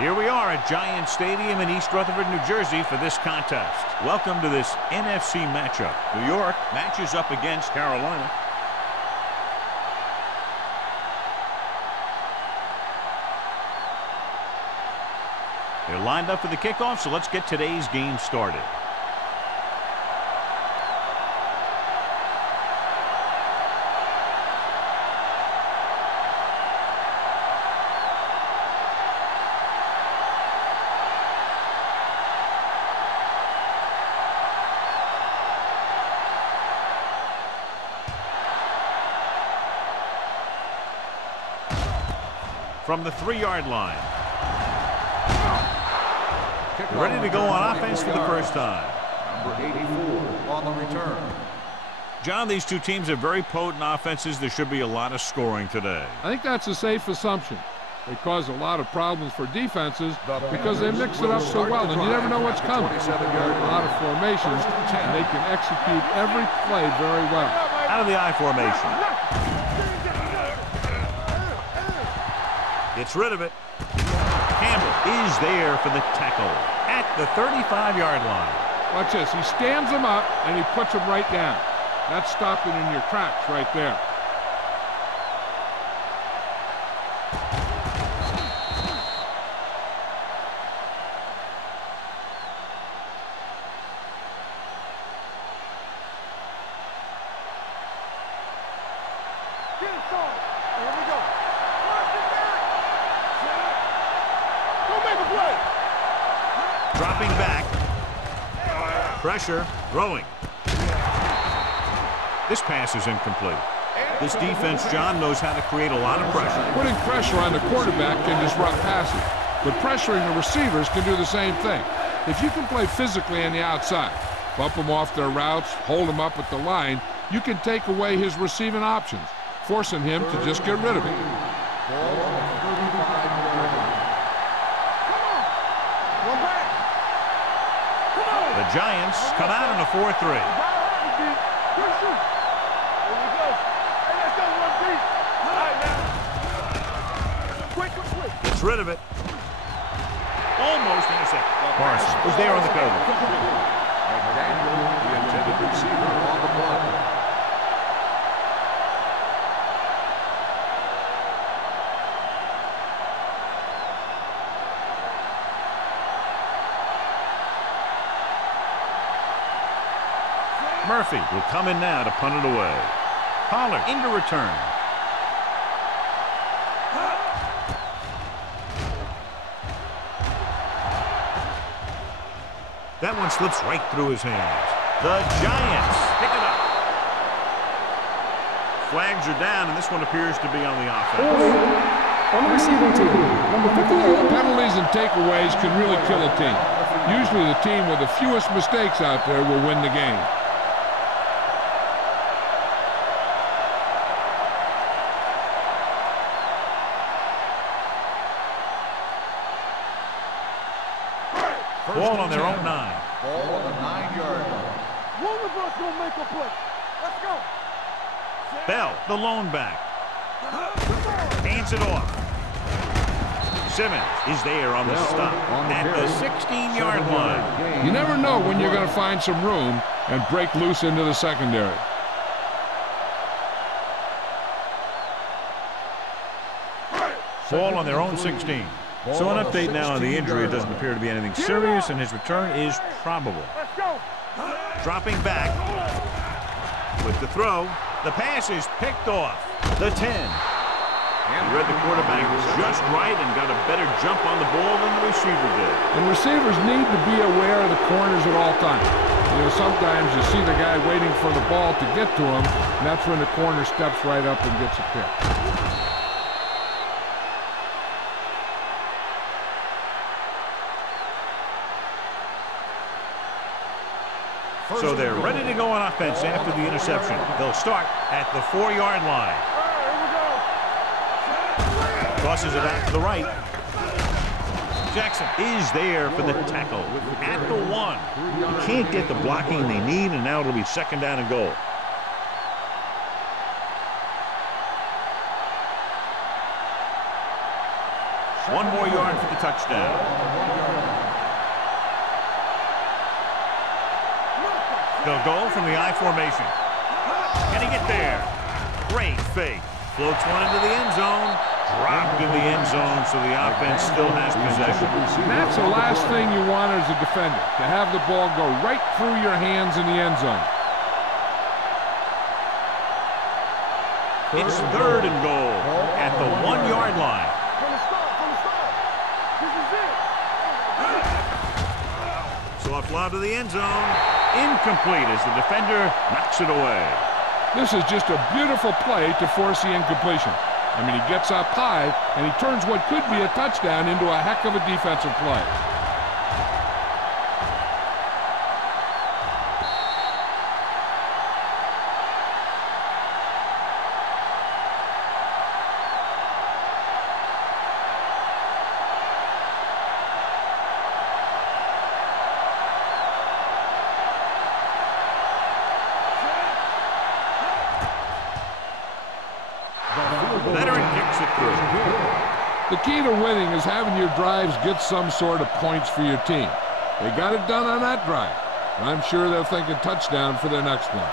Here we are at Giant Stadium in East Rutherford, New Jersey for this contest. Welcome to this NFC matchup. New York matches up against Carolina. They're lined up for the kickoff, so let's get today's game started. From the 3-yard line. Ready to go on offense for the first time. Number 84 on the return. John, these two teams are very potent offenses. There should be a lot of scoring today. I think that's a safe assumption. They cause a lot of problems for defenses because they mix it up so well, and you never know what's coming. A lot of formations, and they can execute every play very well. Out of the I formation. Gets rid of it. Campbell is there for the tackle at the 35-yard line. Watch this. He stands him up, and he puts him right down. That's stopping in your tracks right there. Dropping back. Pressure. Throwing. This pass is incomplete. This defense, John, knows how to create a lot of pressure. Putting pressure on the quarterback can disrupt passing, but pressuring the receivers can do the same thing. If you can play physically on the outside, bump them off their routes, hold them up at the line, you can take away his receiving options, forcing him to just get rid of it. The Giants come out in a 4-3. Gets rid of it. Almost intercepted. Parsons was there on the cover. McDaniel, the intended receiver, on the block. Murphy will come in now to punt it away. Pollard into return. That one slips right through his hands. The Giants pick it up. Flags are down, and this one appears to be on the offense. On the receiving team, number 58. Penalties and takeaways can really kill a team. Usually the team with the fewest mistakes out there will win the game. Ball on their own 9. Ball on the 9-yard line. One of us gonna make a play. Let's go. Bell, the lone back. Hands it off. Simmons is there on the stop at the 16-yard line. You never know when you're going to find some room and break loose into the secondary. Ball on their own 16. So an update now on the injury. It doesn't appear to be anything serious, and his return is probable. Dropping back with the throw. The pass is picked off. The 10. He read the quarterback just right and got a better jump on the ball than the receiver did. And receivers need to be aware of the corners at all times. You know, sometimes you see the guy waiting for the ball to get to him, and that's when the corner steps right up and gets a pick. So they're ready to go on offense after the interception. They'll start at the 4-yard line. Tosses it out to the right. Jackson is there for the tackle at the 1. You can't get the blocking they need, and now it'll be 2nd down and goal. 1 more yard for the touchdown. They'll go from the I formation. Can he get there? Great fake. Floats one into the end zone. Dropped in the end zone, so the offense still has possession. That's the last thing you want as a defender, to have the ball go right through your hands in the end zone. It's 3rd and goal at the 1-yard line. From the start. This is it. Soft lob to the end zone. Incomplete as the defender knocks it away. This is just a beautiful play to force the incompletion. I mean, he gets up high, and he turns what could be a touchdown into a heck of a defensive play. Veteran kicks it through. The key to winning is having your drives get some sort of points for your team. They got it done on that drive. I'm sure they'll think a touchdown for their next one.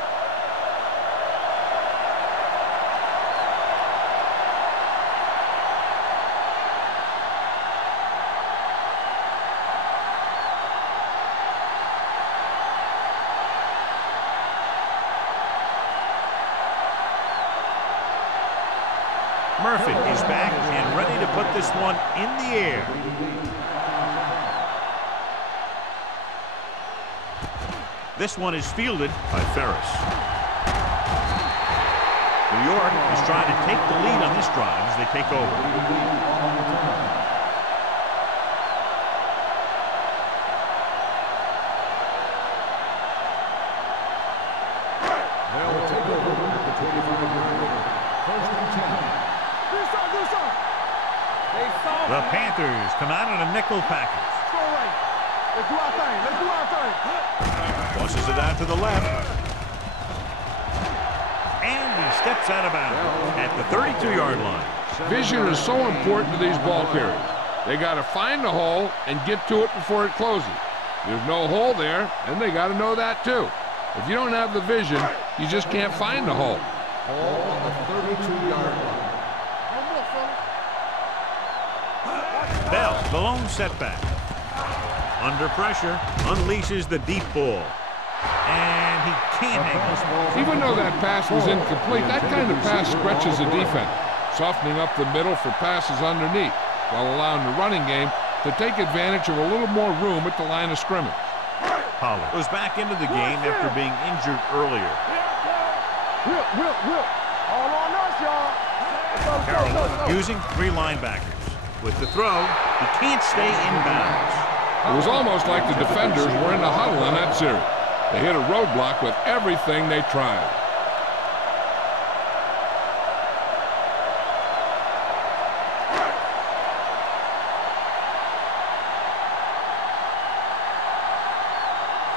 Murphy is back and ready to put this one in the air. This one is fielded by Ferris. New York is trying to take the lead on this drive as they take over. They'll take over at the 25-yard line. 1st and 10. The Panthers come out in a nickel package. Let's do our thing. Tosses it out to the left. And he steps out of bounds at the 32-yard line. Vision is so important to these ball carriers. They got to find the hole and get to it before it closes. There's no hole there, and they got to know that too. If you don't have the vision, you just can't find the hole. Ball on the 32-yard line. Bell, the lone setback. Under pressure, unleashes the deep ball. And he can't hang on. Even though that pass was incomplete, that kind of pass stretches the defense, softening up the middle for passes underneath, while allowing the running game to take advantage of a little more room at the line of scrimmage. Pollard goes back into the game after being injured earlier. Whip. All on us, y'all. Carolina using 3 linebackers. With the throw, he can't stay in bounds. It was almost like the defenders were in the huddle on that series. They hit a roadblock with everything they tried.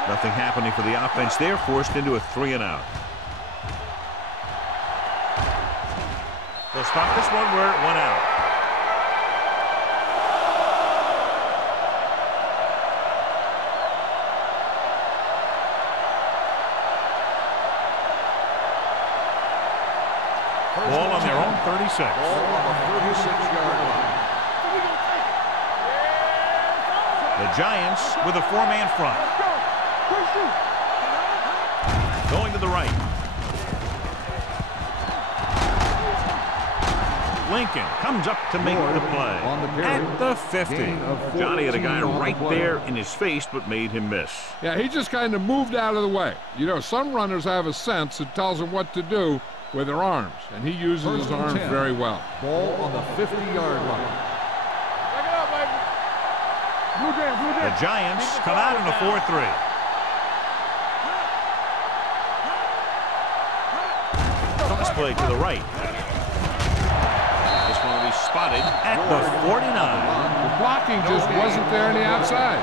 Nothing happening for the offense there, forced into a 3-and-out. They'll stop this one where it went out. Ball on their own 36. Ball on the 36-yard line. The Giants with a 4-man front. Going to the right. Lincoln comes up to make the play at the 50. Johnny had a guy right there in his face, but made him miss. Yeah, he just kind of moved out of the way. You know, some runners have a sense that tells them what to do with their arms, and he uses his arms very well. Ball on the 50-yard line. The Giants come out in a 4-3. Toss play to the right. This one will be spotted at the 49. The blocking just wasn't there on the outside.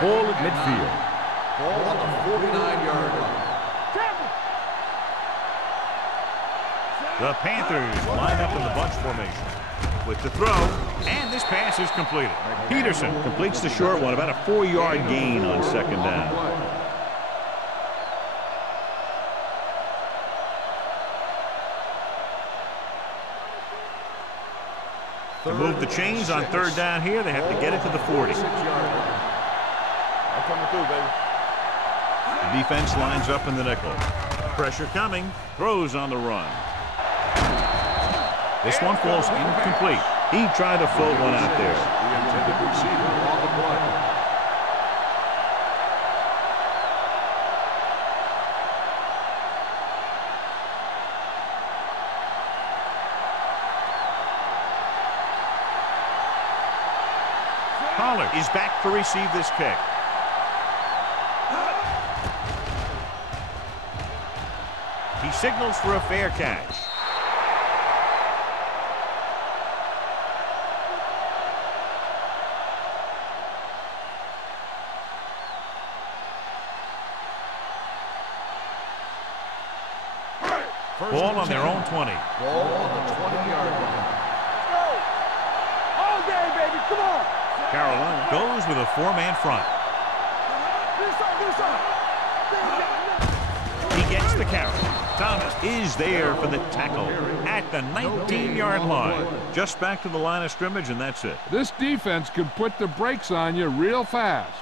Ball at midfield. Ball on the 49-yard line. The Panthers line up in the bunch formation. With the throw, and this pass is completed. Peterson completes the short one, about a 4-yard gain on second down. To move the chains on third down here, they have to get it to the 40. I'm coming through, baby. The defense lines up in the nickel. Pressure coming, throws on the run. This one falls incomplete. He tried to float one out there. The intended receiver on the play. Pollard is back to receive this kick. He signals for a fair catch. Ball on their own 20. Ball on the 20-yard line. Let's go. All day, baby. Come on. Carolina goes with a 4-man front. He gets the carry. Thomas is there for the tackle at the 19-yard line. Just back to the line of scrimmage, and that's it. This defense can put the brakes on you real fast.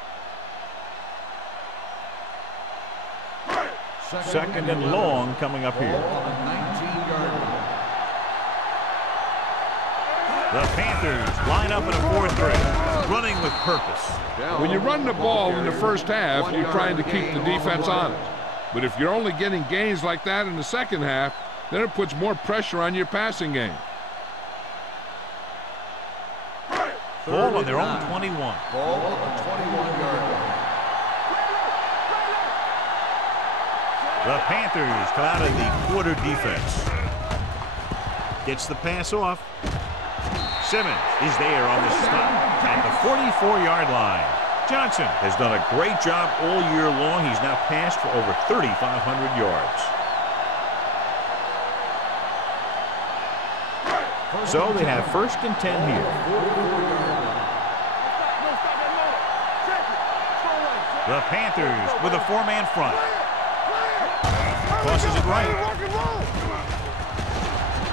Second and long coming up here. Ball on the 19-yard line. The Panthers line up in a 4-3, running with purpose. When you run the ball in the first half, you're trying to keep the defense honest. But if you're only getting gains like that in the second half, then it puts more pressure on your passing game. Ball on their own 21. Ball on the 21-yard line. The Panthers come out of the quarter defense. Gets the pass off. Simmons is there on the stop at the 44-yard line. Johnson has done a great job all year long. He's now passed for over 3,500 yards. So they have 1st and 10 here. The Panthers with a 4-man front. Tosses it right.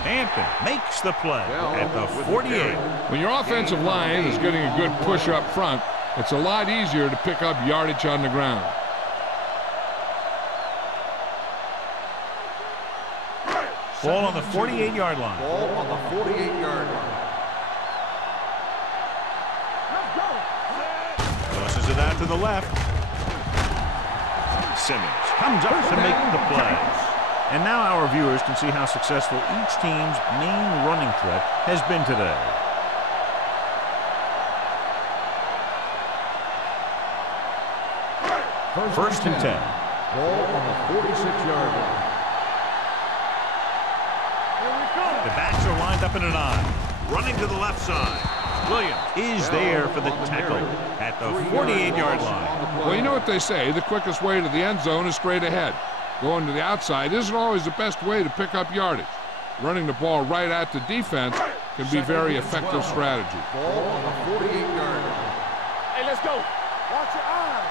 Hampton makes the play at the 48. When your offensive line is getting a good push up front, it's a lot easier to pick up yardage on the ground. Ball on the 48-yard line. Ball on the 48-yard line. Tosses it out to the left. Simmons comes up to make the play. And now our viewers can see how successful each team's main running threat has been today. First and 10. Ball on the 46-yard line. The backs are lined up in an I. Running to the left side. Williams is there for the tackle at the 48-yard line. Well, you know what they say, the quickest way to the end zone is straight ahead. Going to the outside isn't always the best way to pick up yardage. Running the ball right at the defense can be a very effective strategy. Ball on the 48-yard line. Hey, let's go. Watch your eyes.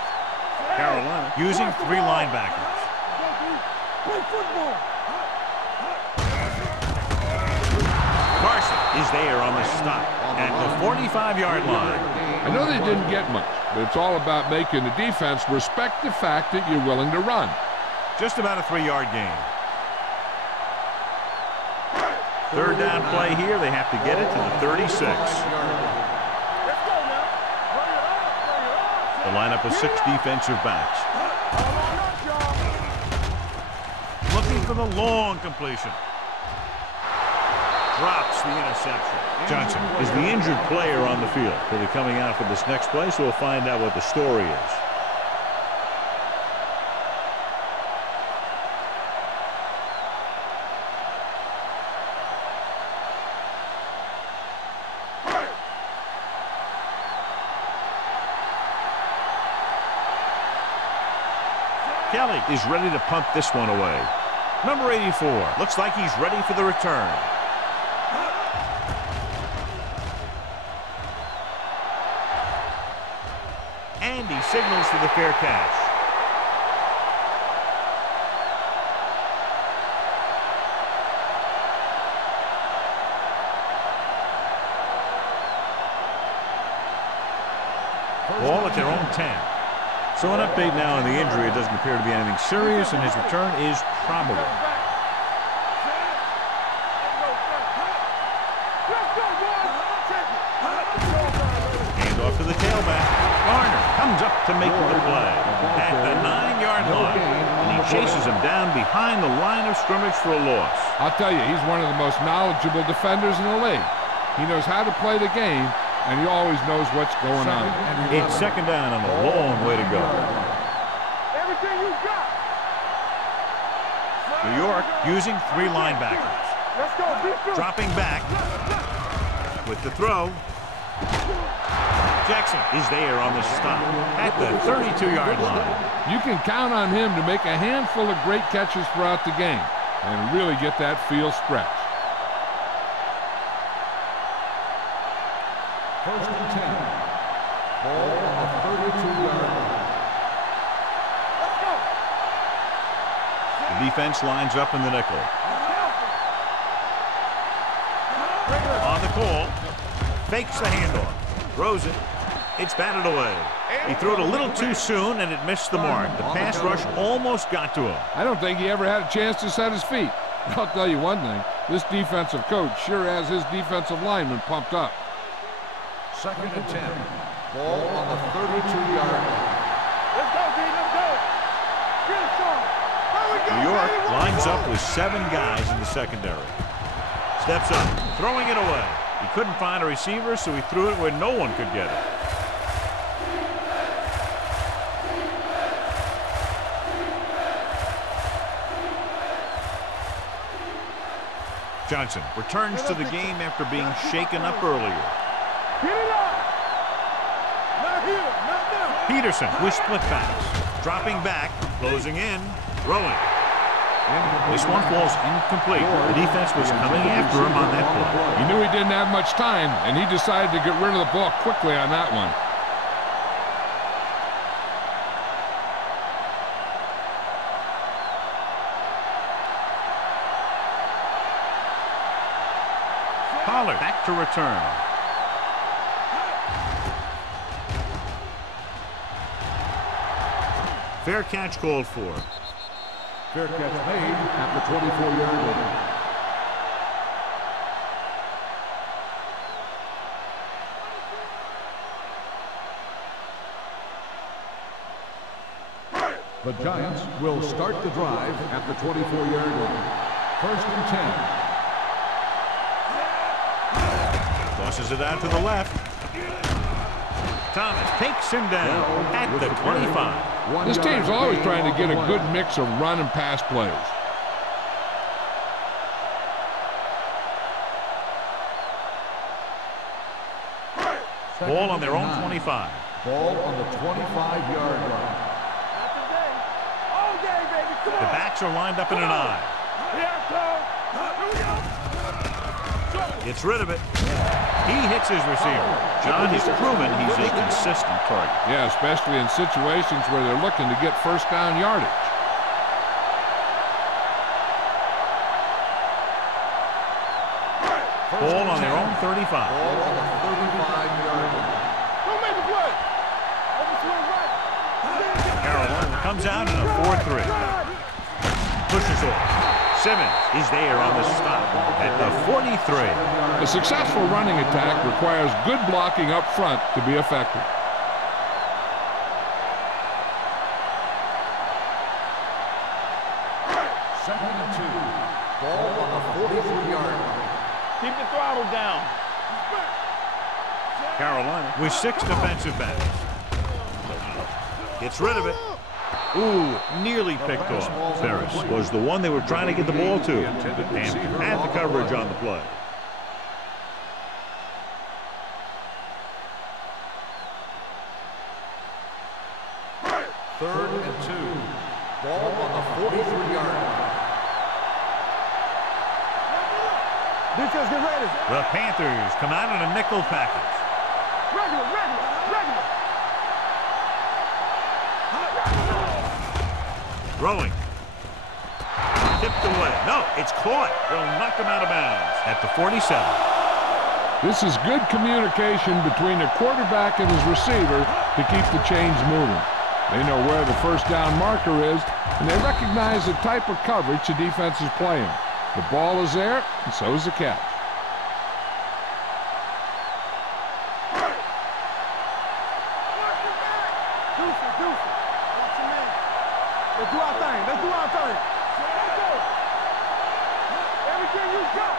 Carolina using 3 linebackers. Play football. Carson is there on the stop at the 45-yard line. I know they didn't get much, but it's all about making the defense respect the fact that you're willing to run. Just about a 3-yard gain. Third down play here. They have to get it to the 36. Let's go now. Bring it up, bring it up. The lineup of 6 defensive backs. All on us, y'all. Looking for the long completion. Drops the interception. Johnson is the injured player on the field. He'll be coming out for this next play, so we'll find out what the story is. Kelly is ready to punt this one away. Number 84. Looks like he's ready for the return. And he signals for the fair catch. Ball at their own 10. So an update now on the injury. It doesn't appear to be anything serious, and his return is probable. Hand off to the tailback. Garner comes up to make the play at the 9-yard line, and he chases him down behind the line of scrimmage for a loss. I'll tell you, he's one of the most knowledgeable defenders in the league. He knows how to play the game, and he always knows what's going on. It's second down and a long way to go. Everything you got. New York using 3 linebackers. Let's go. Defense. Dropping back with the throw. Jackson is there on the stop at the 32-yard line. You can count on him to make a handful of great catches throughout the game and really get that field stretch. First and 10. Ball on the 32-yard line. Let's go. The defense lines up in the nickel. On the call, fakes the handoff, throws it. It's batted away. He threw it a little too soon, and it missed the mark. The pass rush almost got to him. I don't think he ever had a chance to set his feet. I'll tell you one thing, this defensive coach sure has his defensive lineman pumped up. Second and 10. Ball on the 32-yard line. Let's go, D. Let's go. Get it, Sean. Here we go. New York baby. lines up with 7 guys in the secondary. Steps up, throwing it away. He couldn't find a receiver, so he threw it where no one could get it. Johnson returns to the game after being shaken up earlier. Get it up. Not here. Not now. Peterson with split backs. Dropping back, closing in, throwing. This one falls incomplete. The defense was coming after him on that play. He knew he didn't have much time, and he decided to get rid of the ball quickly on that one. Pollard back to return. Fair catch called for. Fair catch made at the 24-yard line. The Giants will start the drive at the 24-yard line. First and 10. Tosses it out to the left. Thomas takes him down at the 25. This team's always trying to get a good mix of run and pass plays. Ball on their own 25. Ball on the 25-yard line. Not today. All day, baby. Come The on. backs are lined up in an eye. Here I come. Gets rid of it. He hits his receiver. John has proven he's a consistent target. Yeah, especially in situations where they're looking to get first down yardage. Ball on their own 35. Ball on the 35-yard line. Don't make a play. Over to the right. Carolina comes out in a 4-3. Pushes off. Simmons is there on the stop at the 43. A successful running attack requires good blocking up front to be effective. Second and 2. Ball on the 43-yard line. Keep the throttle down. Carolina with 6 defensive backs. Gets rid of it. Ooh, nearly picked off. Ferris was the one they were trying to get the ball to. And had the coverage on the play. Third and 2. Ball on the 43-yard line. Defense, get ready. The Panthers come out in a nickel package. Regular. Throwing. Tipped away. No, it's caught. They'll knock him out of bounds at the 47. This is good communication between the quarterback and his receiver to keep the chains moving. They know where the first down marker is, and they recognize the type of coverage the defense is playing. The ball is there, and so is the catch. Let's do our thing. Everything you got.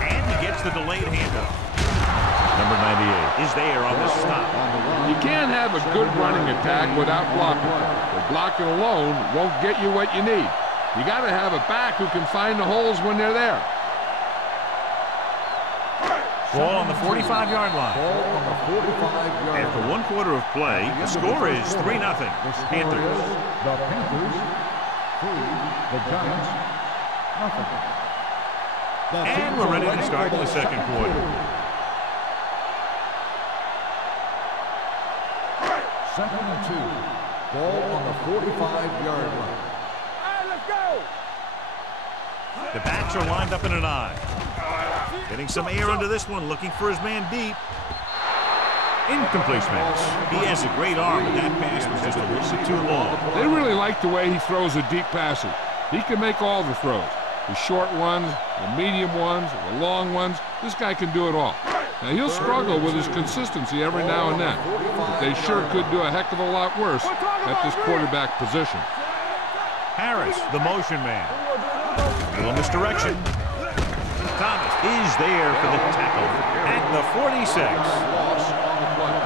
And he gets the delayed handoff. Number 98 is there on the stop. You can't have a good running attack without blocking. But blocking alone won't get you what you need. You got to have a back who can find the holes when they're there. Ball on the 45-yard line. Ball on the 45-yard After 1 quarter of play, the score is 3-0. Panthers. The Panthers 3, the Giants nothing. And we're ready to start the second quarter. Second and 2. Ball on the 45-yard line. All right, let's go. The backs are lined up in an I. Getting some air under this one, looking for his man deep. Incomplete pass. He has a great arm, but that pass was just a little bit too long. They really like the way he throws the deep passes. He can make all the throws. The short ones, the medium ones, the long ones. This guy can do it all. Now, he'll struggle with his consistency every now and then. They sure could do a heck of a lot worse at this quarterback position. Harris, the motion man. A little misdirection. Thomas is there for the tackle at the 46. Loss on the play.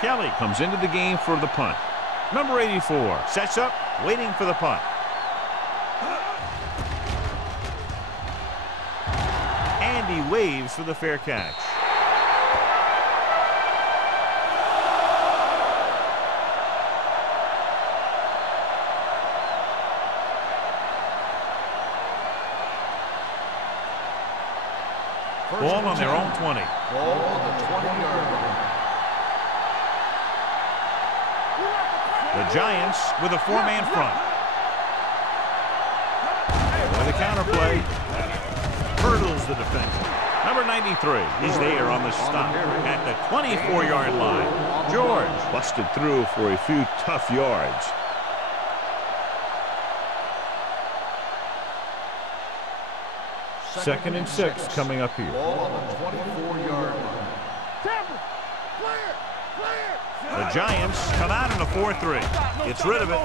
Kelly comes into the game for the punt. Number 84 sets up, waiting for the punt. And he waves for the fair catch. Ball on their own 20. Ball on the 20-yard line. The Giants with a four-man front. With a counterplay, hurdles the defender. Number 93 is there on the stop at the 24-yard line. George busted through for a few tough yards. Second and 6 coming up here. Ball on the 24-yard line. The Giants come out in a 4-3. Gets rid of it.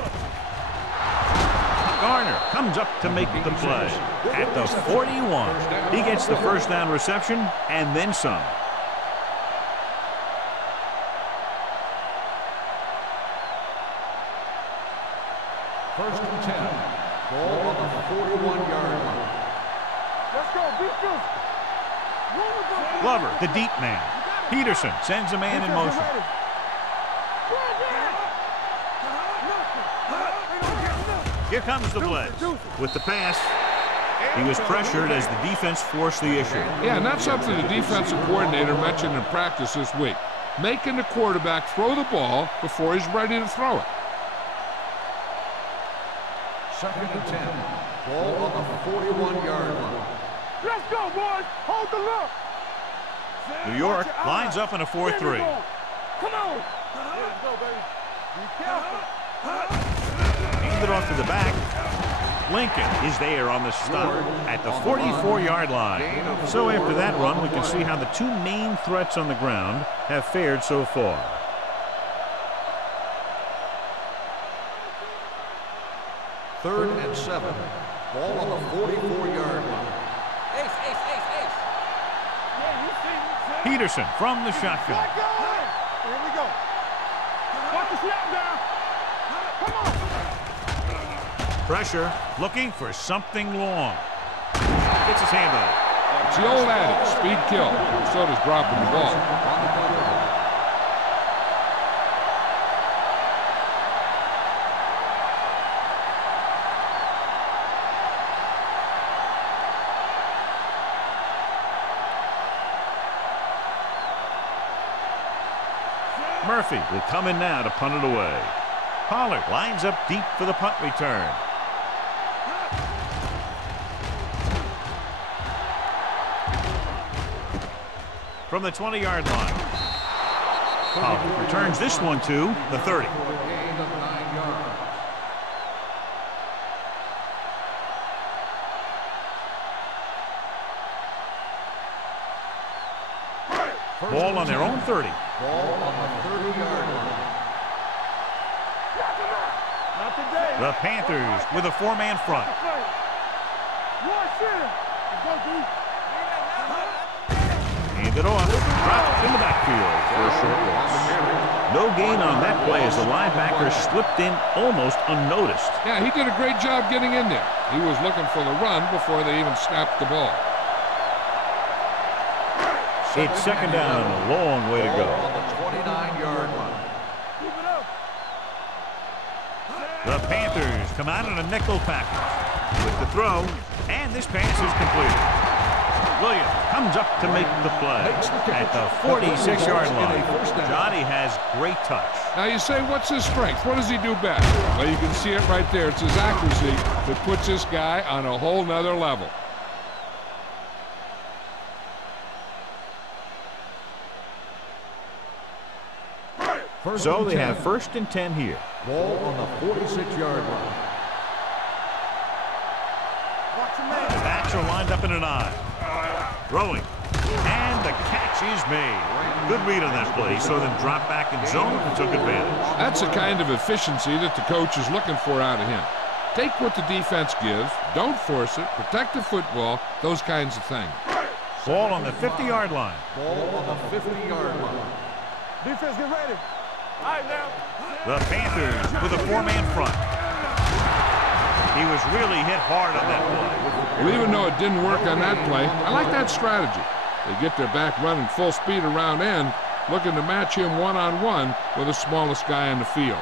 Garner comes up to make the play at the 41. He gets the first down reception and then some. First and 10. Ball on the 41-yard line. Let's go, defense. Glover, the deep man. Peterson sends a man in motion. Here comes the blitz. With the pass, he was pressured as the defense forced the issue. Yeah, and that's something the defensive coordinator mentioned in practice this week. Making the quarterback throw the ball before he's ready to throw it. Second and 10. Ball on the 41-yard line. Let's go, boys. Hold the look. New York lines up in a 4-3. Come on. Let's go, baby. Be careful. Hand it off to the back. Lincoln is there on the stop at the 44-yard line. So after that run, we can see how the two main threats on the ground have fared so far. Third and 7. Ball on the 44-yard line. Ace. Yeah, you see. Peterson from the shotgun. Here we go. Watch the snap down. Come on. Pressure, looking for something long. Gets his hand on it. It's the old adage, speed kills. So does dropping the ball. Murphy will come in now to punt it away. Pollard lines up deep for the punt return. From the 20-yard line. Pollard returns this one to the 30. Ball on their own 30. Ball on the 30-yard line. Not today. The Panthers with a four-man front. Hand it off. Dropped in the backfield for a short loss. No gain on that play as the linebacker slipped in almost unnoticed. Yeah, he did a great job getting in there. He was looking for the run before they even snapped the ball. It's second down and a long way to go. On the 29-yard line. The Panthers come out in a nickel package with the throw, and this pass is completed. Williams comes up to make the play at the 46-yard line. Johnny has great touch. Now you say, what's his strength? What does he do best? Well, you can see it right there. It's his accuracy that puts this guy on a whole nother level. So they have first and 10 here. Ball on the 46-yard line. The backs are lined up in an eye. Throwing. And the catch is made. Good read on that play. He saw them drop back in zone and took advantage. That's the kind of efficiency that the coach is looking for out of him. Take what the defense gives. Don't force it. Protect the football. Those kinds of things. Ball on the 50-yard line. Ball on the 50-yard line. Defense, get ready. All right, now. The Panthers with a four-man front. He was really hit hard on that play. Well, even though it didn't work on that play, I like that strategy. They get their back running full speed around end, looking to match him one-on-one with the smallest guy on the field.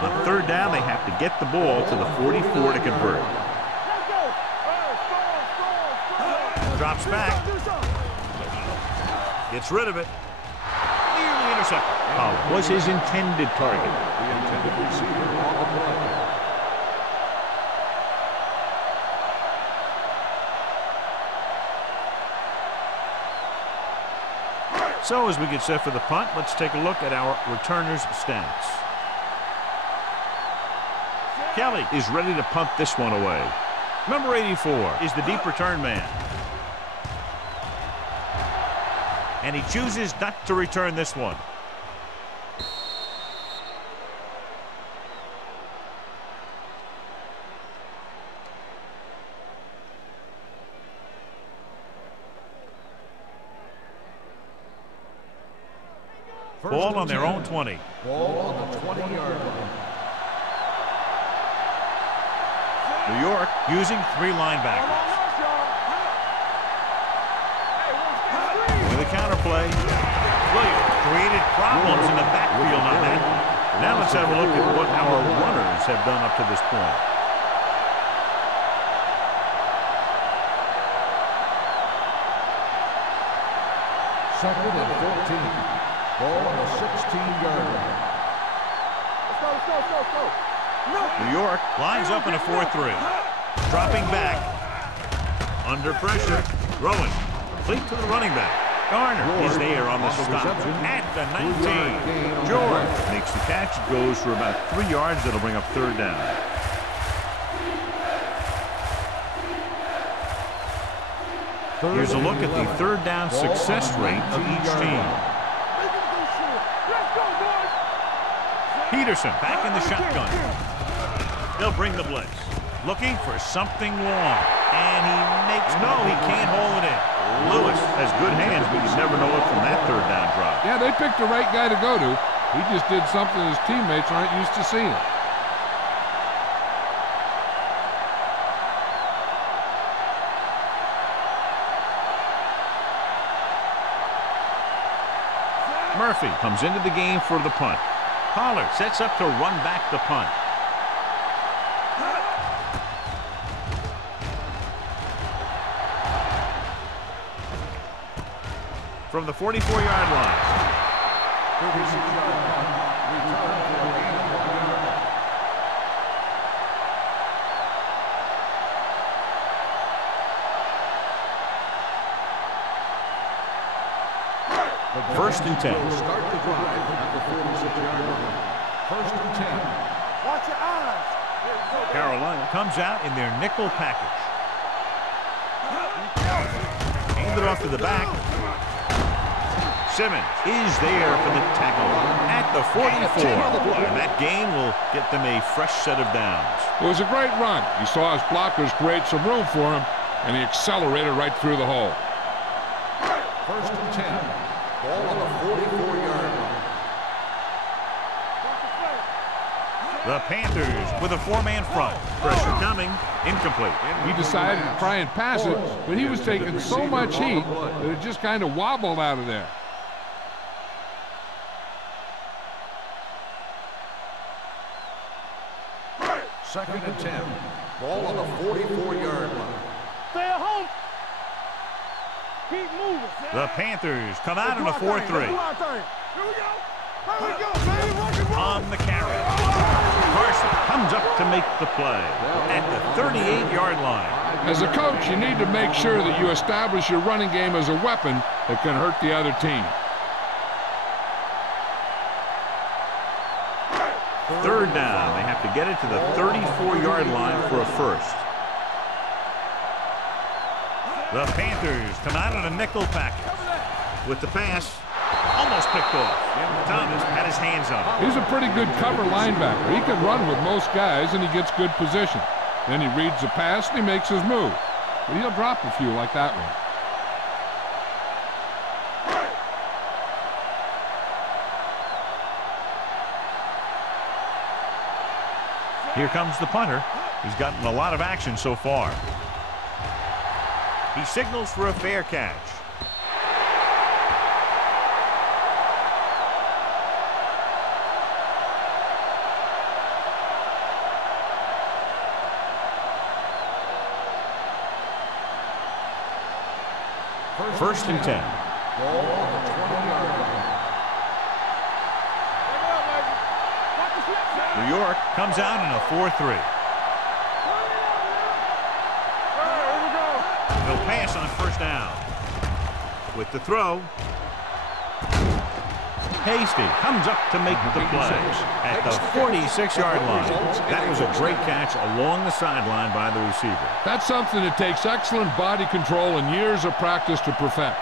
On third down, they have to get the ball to the 44 to convert. Drops back. Gets rid of it. Nearly intercepted. Was his intended target. The intended receiver on the play. So as we get set for the punt, let's take a look at our returners' stats. Kelly is ready to punt this one away. Number 84 is the deep return man. And he chooses not to return this one. Ball on their own 20. Ball on the 20-yard line. New York using three linebackers. With a counterplay, Williams created problems in the backfield on that. Now let's have a look at what our runners have done up to this point. Second and 14. Ball on the 16-yard line. Let's go. No. New York lines up in a 4-3. Dropping back. Under pressure. Throwing. Complete to the running back. Garner is there on the stop at the 19. George makes the catch. Goes for about 3 yards. That'll bring up third down. Here's a look at the third down success rate of each team. Peterson back in the shotgun. They'll bring the blitz. Looking for something long. And he makes no, he can't hold it in. Lewis has good hands, but you never know it from that third down drop. Yeah, they picked the right guy to go to. He just did something his teammates aren't used to seeing. Murphy comes into the game for the punt. Pollard sets up to run back the punt. From the 44-yard line. 36-yard punt. Return for a gain of 1 yard. First and 10. Will start the drive at the 46-yard line. First and 10. Watch your eyes. Carolina comes out in their nickel package. Hand it off to the back. Simmons is there for the tackle at the 44. And that gain will get them a fresh set of downs. It was a great run. He saw his blockers create some room for him, and he accelerated right through the hole. First and 10. Ball on the 44-yard line. The Panthers with a 4-man front. Pressure coming. Incomplete. He decided to try and pass it, but he was taking so much heat that it just kind of wobbled out of there. Second and 10. Ball on the 44-yard line. Stay at home. Keep moving. The Panthers come out in a 4-3. Here we go. Here we go, baby. Rock and roll. On the carry. Carson comes up to make the play at the 38-yard line. As a coach, you need to make sure that you establish your running game as a weapon that can hurt the other team. Third down. They have to get it to the 34-yard line for a first. The Panthers come out in a nickel package. With the pass, almost picked off. Thomas had his hands on it. He's a pretty good cover linebacker. He can run with most guys, and he gets good position. Then he reads the pass, and he makes his move. But he'll drop a few like that one. Here comes the punter. He's gotten a lot of action so far. He signals for a fair catch. First and 10. Ball on the 20-yard line. New York comes out in a 4-3. They'll pass on first down. With the throw. Hasty comes up to make the play at the 46-yard line. That was a great catch along the sideline by the receiver. That's something that takes excellent body control and years of practice to perfect.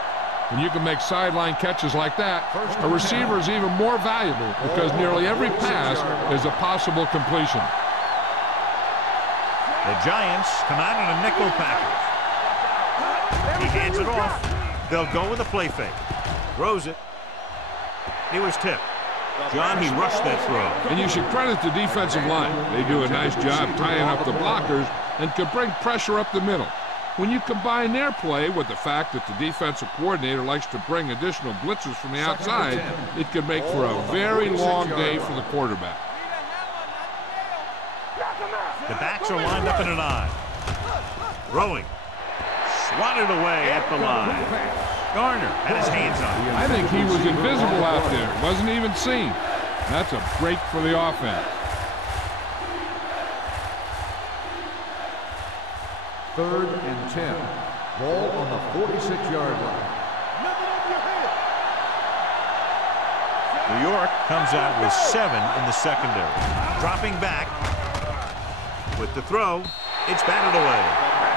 When you can make sideline catches like that, a receiver is even more valuable because nearly every pass is a possible completion. The Giants come out in a nickel package. He hands it off. They'll go with a play fake. Throws it. He was tipped. John, he rushed that throw. And you should credit the defensive line. They do a nice job tying up the blockers and can bring pressure up the middle. When you combine their play with the fact that the defensive coordinator likes to bring additional blitzers from the outside, it can make for a very long day for the quarterback. The backs are lined up in an I. Throwing. Swatted away at the line. Garner had his hands on it. I think he was invisible out there. Wasn't even seen. That's a break for the offense. Third and 10. Ball on the 46-yard line. New York comes out with 7 in the secondary. Dropping back. With the throw, it's batted away.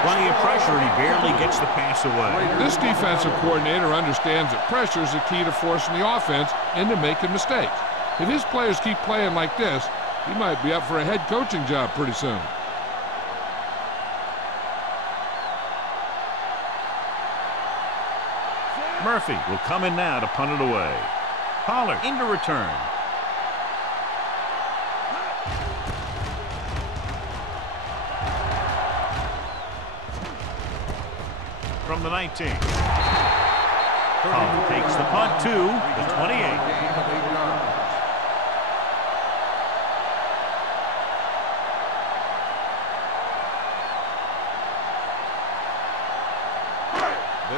Plenty of pressure, and he barely gets the pass away. This defensive coordinator understands that pressure is the key to forcing the offense into making mistakes. If his players keep playing like this, he might be up for a head coaching job pretty soon. Murphy will come in now to punt it away. Pollard into return. From the 19. Collins takes the punt to the 28. Gain of 8 yards.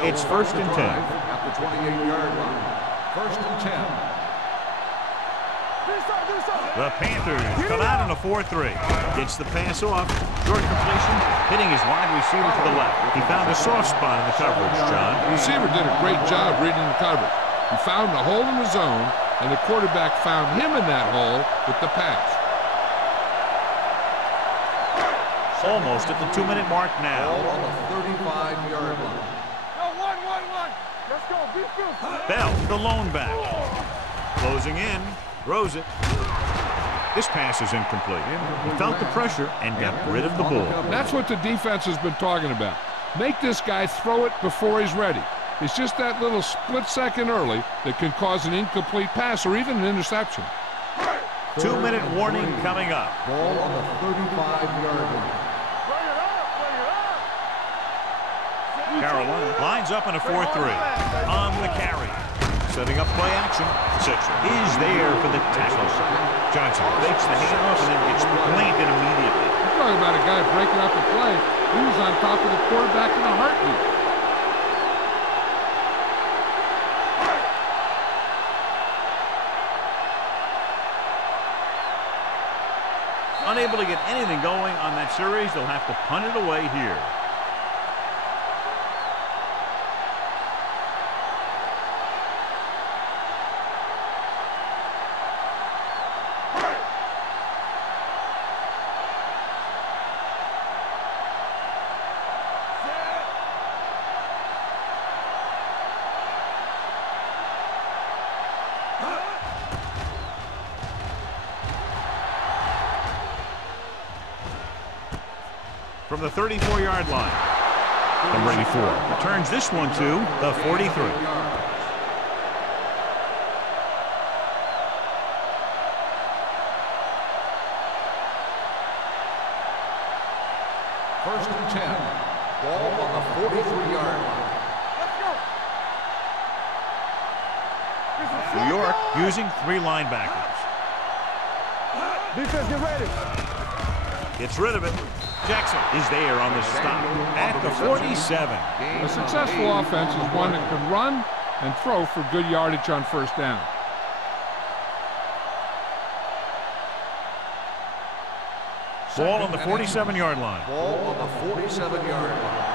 It's 1st and 10. At the 28-yard line. 1st and 10. The Panthers come out in a 4-3. Gets the pass off. Short completion, hitting his wide receiver to the left. He found a soft spot in the coverage, John. The receiver did a great job reading the coverage. He found a hole in the zone, and the quarterback found him in that hole with the pass. Almost at the 2-minute mark now. Ball on the 35-yard line. Let's go. Bell, the lone back. Closing in. Throws it. This pass is incomplete. He felt the pressure and got rid of the ball. That's what the defense has been talking about. Make this guy throw it before he's ready. It's just that little split second early that can cause an incomplete pass or even an interception. 2-minute warning coming up. Ball on the 35-yard line. Carolina lines up in a 4-3. On the carry. Setting up play action. Sixer is there for the tackle. Johnson fakes the handoff and then gets planted immediately. You're talking about a guy breaking up the play. He was on top of the quarterback in a heartbeat. Unable to get anything going on that series, they'll have to punt it away here. From the 34-yard line, number 84 returns this one to the 43. First and 10. Ball on the 43-yard line. New York using 3 linebackers. Defense, get ready. Gets rid of it. Jackson is there on the stop at the 47. A successful offense is one that can run and throw for good yardage on first down. Ball on the 47-yard line. Ball on the 47-yard line.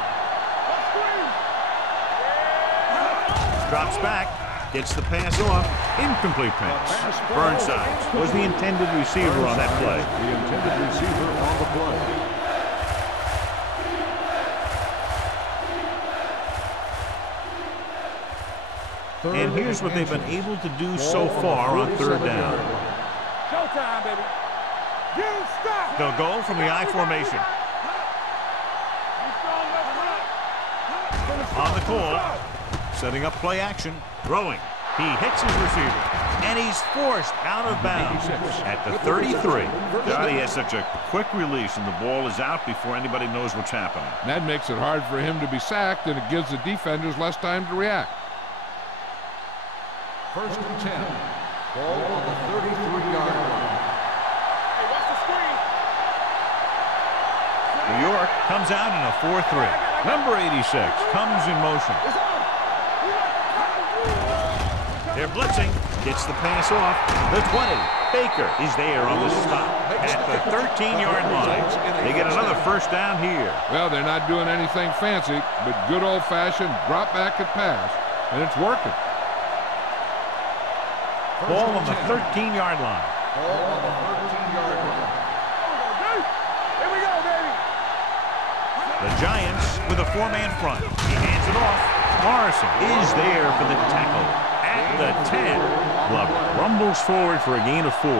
Drops back. Gets the pass off. Incomplete pass. Burnside was the intended receiver on that play. The intended receiver on the play. And here's what they've been able to do so far on 3rd down. Showtime, baby. You stop. They'll go from the I formation. On the call. Setting up play action. Throwing. He hits his receiver. And he's forced out of bounds at the 33. Johnny has such a quick release, and the ball is out before anybody knows what's happening. That makes it hard for him to be sacked, and it gives the defenders less time to react. First and 10. Ball on the 33-yard line. Hey, watch the screen. New York comes out in a 4-3. Number 86 comes in motion. It's on. They're blitzing. Gets the pass off. The 20. Baker is there on the stop at the 13-yard line. They get another first down here. Well, they're not doing anything fancy, but good old-fashioned drop back and pass, and it's working. Ball on the 13-yard line. Ball on the 13-yard line. Here we go, baby. The Giants with a 4-man front. He hands it off. Morrison is there for the tackle at the 10. Glover rumbles forward for a gain of 4.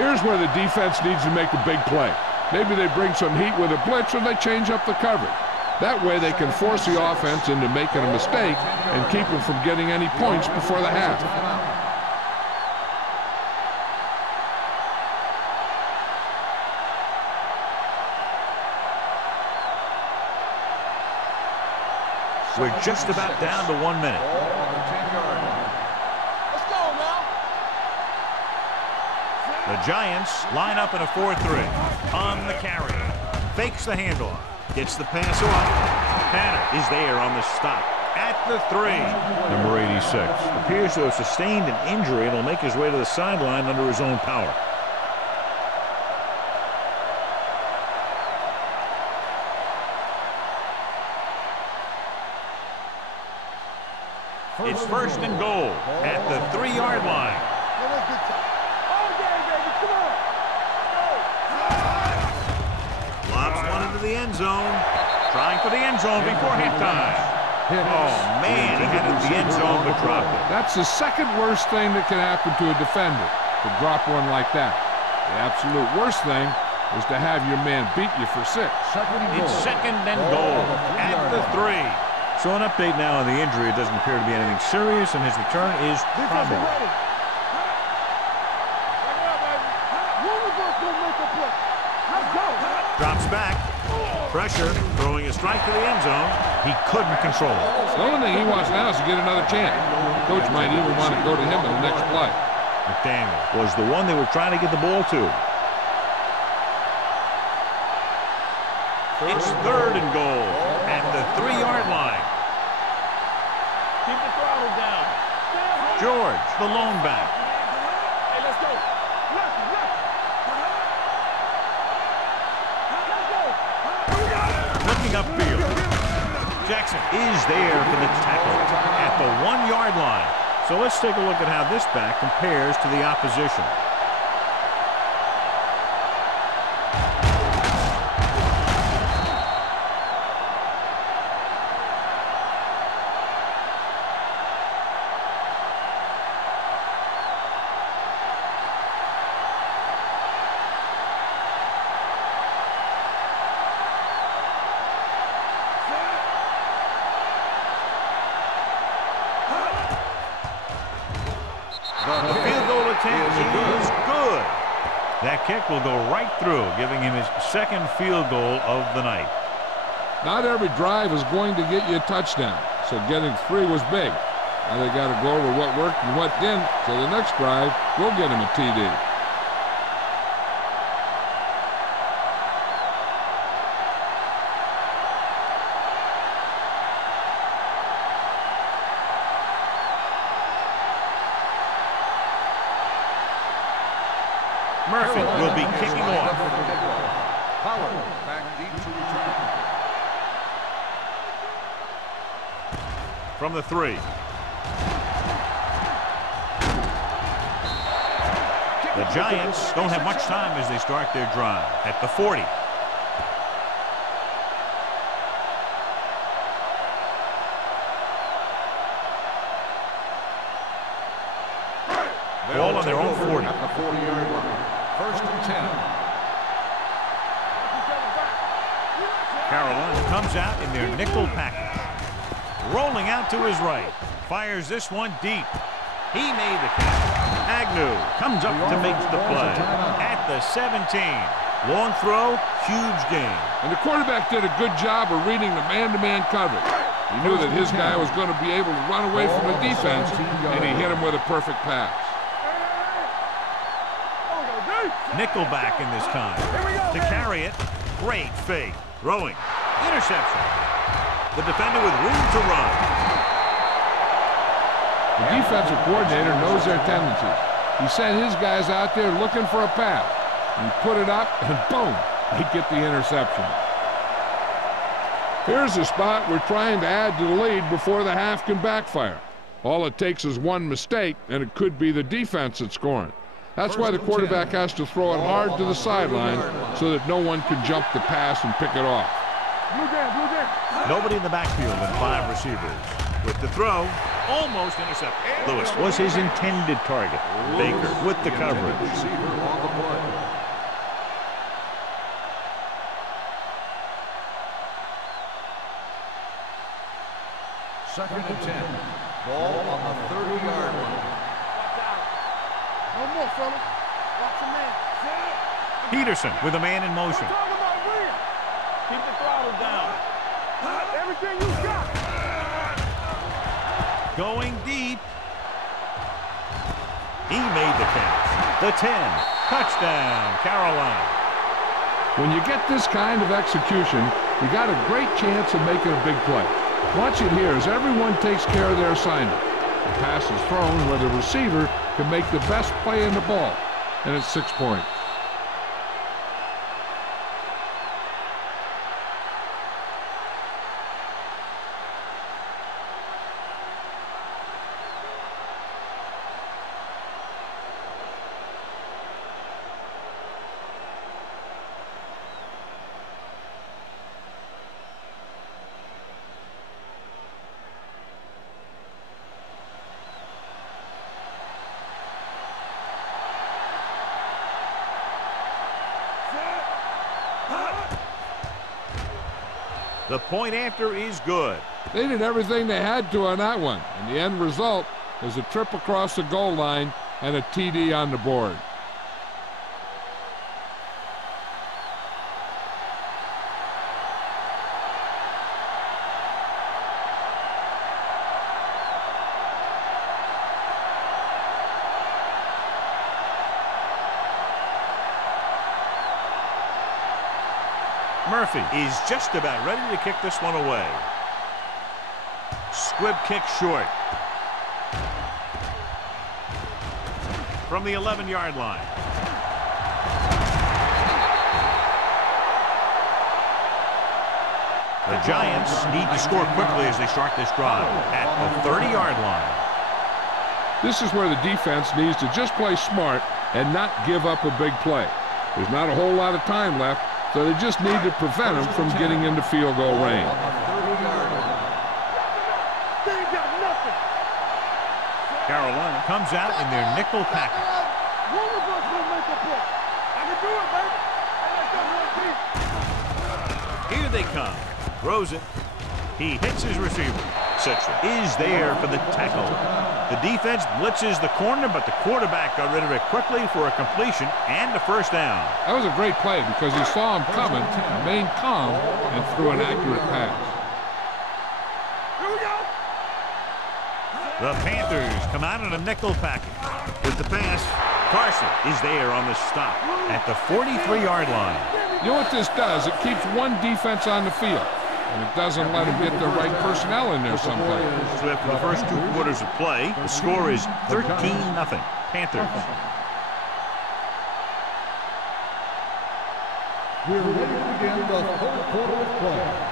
Here's where the defense needs to make a big play. Maybe they bring some heat with a blitz, or they change up the coverage. That way they can force the offense into making a mistake and keep them from getting any points before the half. We're just about down to 1 minute. The Giants line up in a 4-3. On the carry. Fakes the handoff. Gets the pass off. Tanner is there on the stop. At the 3. Number 86 appears to have sustained an injury and will make his way to the sideline under his own power. It's first and goal at the 3-yard line. Lobs one into the end zone. Trying for the end zone before halftime. Oh, man, he had it in the end zone but dropped it. That's the second worst thing that can happen to a defender, to drop one like that. The absolute worst thing is to have your man beat you for 6. It's second and goal at the 3. So an update now on the injury. It doesn't appear to be anything serious, and his return is probable. Drops back. Pressure. Throwing a strike to the end zone. He couldn't control it. The only thing he wants now is to get another chance. Coach might even want to go to him in the next play. McDaniel was the one they were trying to get the ball to. It's third and goal at the 3-yard line. Keep the throttle down. George, the lone back. Hey, let's go. Left. Looking upfield. Jackson is there for the tackle at the 1-yard line. So let's take a look at how this back compares to the opposition. The field goal attempt is good. That kick will go right through, giving him his second field goal of the night. Not every drive is going to get you a touchdown, so getting 3 was big. Now they got to go over what worked and what didn't, so the next drive will get him a TD. Murphy will be kicking off. Back deep to return. From the 3. The Giants don't have much time as they start their drive at the 40. Ball on their own 40. At the 40-yard line. First and 10. Carolina comes out in their nickel package. Rolling out to his right. Fires this one deep. He made the catch. Agnew comes up to make the play. At the 17. Long throw, huge gain. And the quarterback did a good job of reading the man-to-man coverage. He knew that his guy was going to be able to run away from the defense, and he hit him with a perfect pass. Nickelback in this time. To carry it, great fake. Throwing. Interception. The defender with room to run. The defensive coordinator knows their tendencies. He sent his guys out there looking for a pass. He put it up, and boom, they get the interception. Here's a spot we're trying to add to the lead before the half can backfire. All it takes is one mistake, and it could be the defense that's scoring. That's why the quarterback has to throw it hard to the sideline so that no one can jump the pass and pick it off. Nobody in the backfield and 5 receivers. With the throw, almost intercepted. Lewis was his intended target. Baker with the coverage. Receiver on the play. Second and 10. Ball on the 30-yard line. No more, fella. Watch your man. Peterson with a man in motion. Keep the throttle down. Everything you got. Going deep. He made the catch. The 10. Touchdown, Carolina. When you get this kind of execution, you got a great chance of making a big play. Watch it here as everyone takes care of their assignment. The pass is thrown where the receiver can make the best play in the ball, and it's 6 points. The point after is good. They did everything they had to on that one, and the end result is a trip across the goal line and a TD on the board. Murphy is just about ready to kick this one away. Squib kick short. From the 11-yard line. The Giants need to score quickly as they start this drive at the 30-yard line. This is where the defense needs to just play smart and not give up a big play. There's not a whole lot of time left, so they just need to prevent them from getting into field goal range. Carolina comes out in their nickel package. Here they come. Throws it. He hits his receiver. Citron is there for the tackle. The defense blitzes the corner, but the quarterback got rid of it quickly for a completion and a first down. That was a great play because he saw him coming, remained calm, and threw an accurate pass. Here we go. The Panthers come out in a nickel package. With the pass, Carson is there on the stop at the 43-yard line. You know what this does? It keeps one defense on the field, and it doesn't let them get the right personnel in there someplace. So after the first 2 quarters of play, the score is 13-0. Panthers. We're ready to begin the 3rd quarter of play.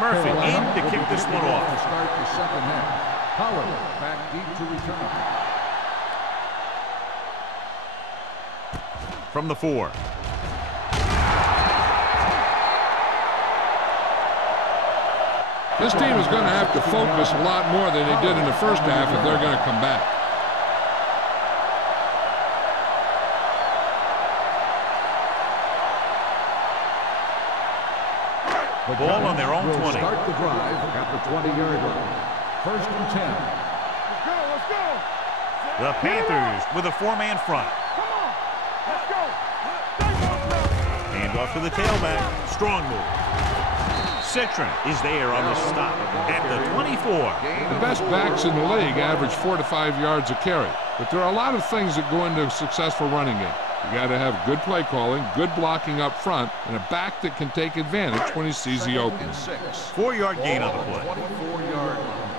Murphy in to kick this one off. To start the 2nd half. Howard back deep to return. From the 4. This team is going to have to focus a lot more than they did in the first half if they're going to come back. The ball on their own 20. Start the drive at the 20-yard line. 1st and 10. Let's go, let's go. The Panthers with a 4-man front. Come on, let's go. Hand off to the tailback. Strong move. Citron is there on the stop at the 24. The best backs in the league average 4 to 5 yards a carry, but there are a lot of things that go into a successful running game. You got to have good play calling, good blocking up front, and a back that can take advantage when he sees the opening. 4-yard gain on the play. 24-yard line.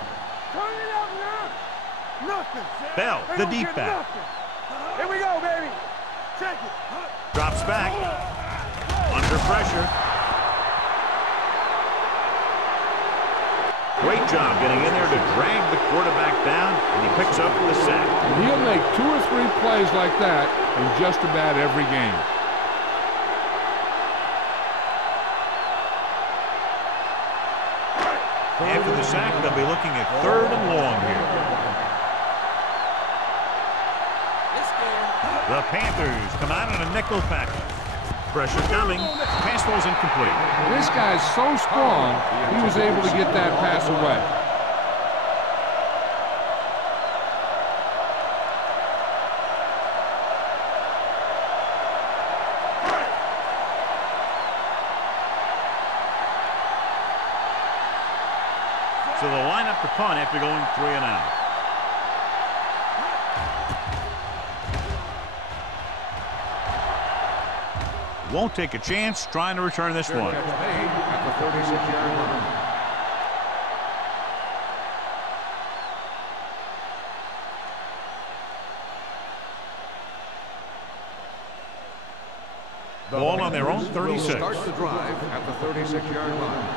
Turn it up now. Nothing. Bell, They the don't deep get back. nothing. Here we go, baby. Check it. Drops back. Under pressure. Great job getting in there to drag the quarterback down, and he picks up the sack. And he'll make 2 or 3 plays like that in just about every game. After the sack, they'll be looking at 3rd and long here. The Panthers come out in a nickel package. Pressure coming. Pass ball's incomplete. This guy's so strong, he was able to get that pass away. So they'll line up the punt after going 3 and out. Won't take a chance trying to return this one. Catch made at the 36-yard line. Ball on their own 36. Start the drive at the 36-yard line.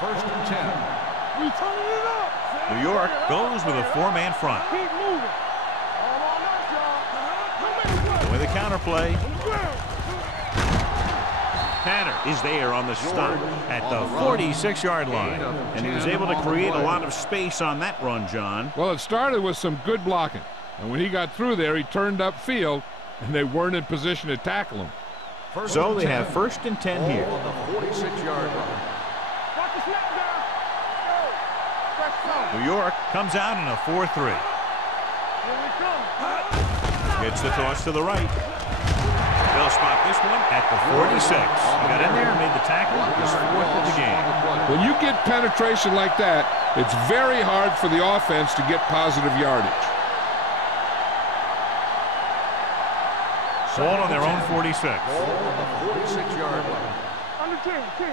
First and 10. We turning it up. New York goes with a 4-man front. Keep moving. All on us, y'all. With a counterplay. Tanner is there on the stop at the 46-yard line. And he was able to create a lot of space on that run, John. Well, it started with some good blocking. And when he got through there, he turned upfield, and they weren't in position to tackle him. So they have first and 10 here. On the 46-yard line. Watch the snap down. Let's go. New York comes out in a 4-3. Here we come. Gets the toss to the right. They'll spot this one at the 46. He got in there and made the tackle. His 4th of the game. When you get penetration like that, it's very hard for the offense to get positive yardage. Ball on their own 46. Ball on the 46-yard line. Under 10. We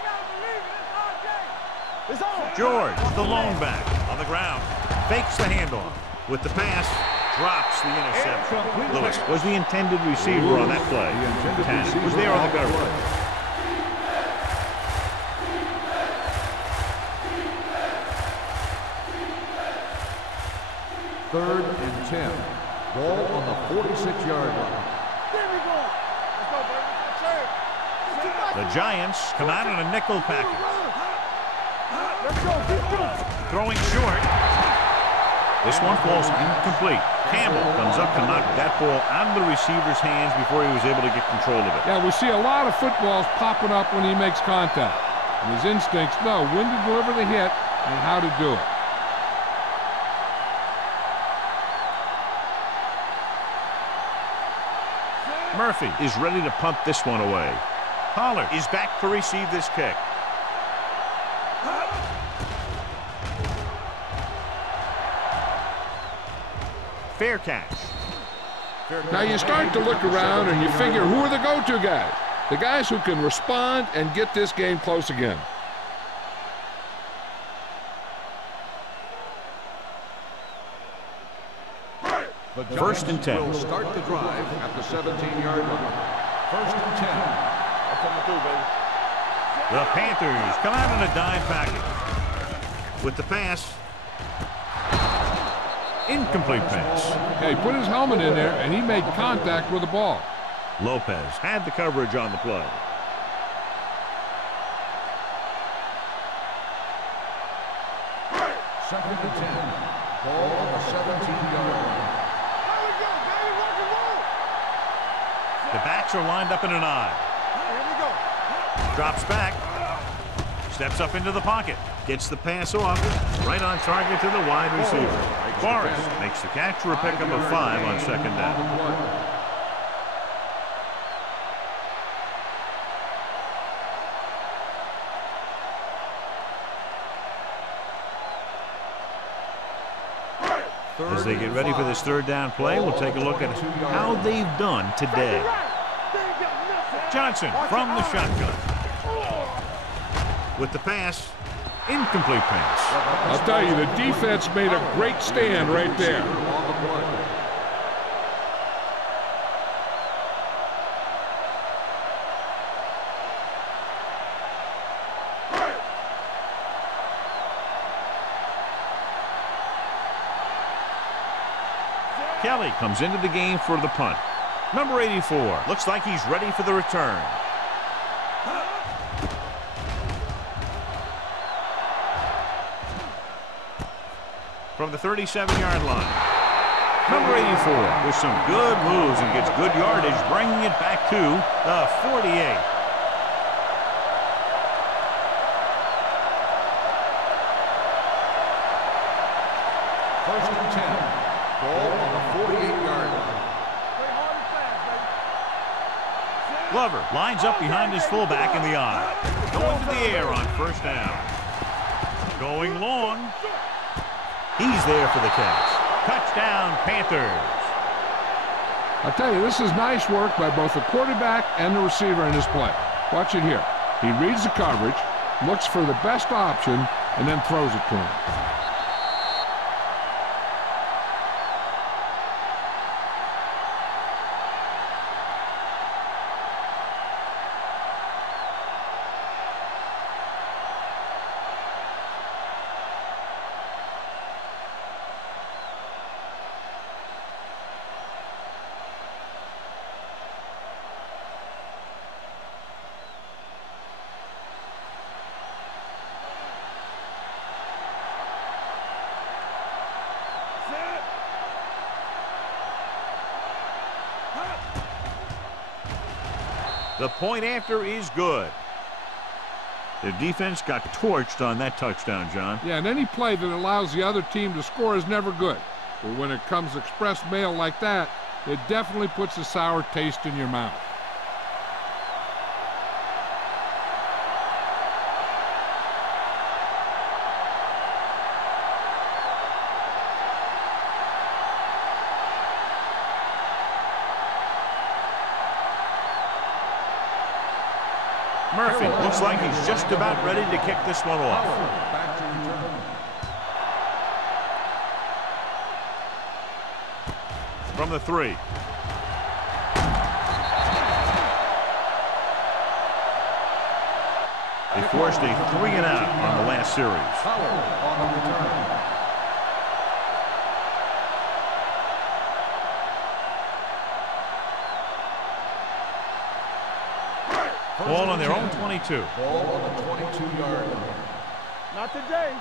gotta believe it. It's our game. It's on. George, the lone back, on the ground. Fakes the handoff. With the pass, drops the interception. Lewis was the intended receiver on that play. Tanner was there on the cover. Third and 10. Ball on the 46-yard line. There we go. Let's go, baby. That's it. The Giants come out in a nickel package. Let's go. Keep going. Throwing short. This one falls incomplete. Campbell comes up to knock that ball out of the receiver's hands before he was able to get control of it. Yeah, we see a lot of footballs popping up when he makes contact. And his instincts know when to deliver the hit and how to do it. Murphy is ready to punt this one away. Pollard is back to receive this kick. Fair catch. Now you start to look around and you figure, who are the go-to guys? The guys who can respond and get this game close again. First and 10. Will start the drive at the 17-yard line. First and 10. That's coming through, baby. The Panthers come out in a dime package. With the pass. Incomplete pass. Yeah, he put his helmet in there and he made contact with the ball. Lopez had the coverage on the play. Second and 10. Ball on the 17-yard line. There we go, baby. Rock and roll. The backs are lined up in an eye. Here we go. Drops back. Steps up into the pocket. Gets the pass off. Right on target to the wide receiver. Forrest makes the catch for a pickup of 5 on second down. As they get ready for this third down play, we'll take a look at how they've done today. Johnson from the shotgun. With the pass, incomplete pass. I'll tell you, the defense made a great stand right there. Kelly comes into the game for the punt. Number 84 looks like he's ready for the return. From the 37-yard line. Number 84 with some good moves and gets good yardage, bringing it back to the 48. First and 10. Ball on the 48-yard line. Play hard and fast, baby. Glover lines up behind his fullback in the eye. Going to the air on first down. Going long. He's there for the catch. Touchdown, Panthers. I'll tell you, this is nice work by both the quarterback and the receiver in this play. Watch it here. He reads the coverage, looks for the best option, and then throws it to him. The point after is good. Their defense got torched on that touchdown, John. Yeah, and any play that allows the other team to score is never good. But when it comes express mail like that, it definitely puts a sour taste in your mouth. Murphy looks like he's just about ready to kick this one off. Back to return. From the 3. They forced a 3-and-out on the last series. Howard on the return. Ball on their own 22. Ball on the 22-yard line. Not today.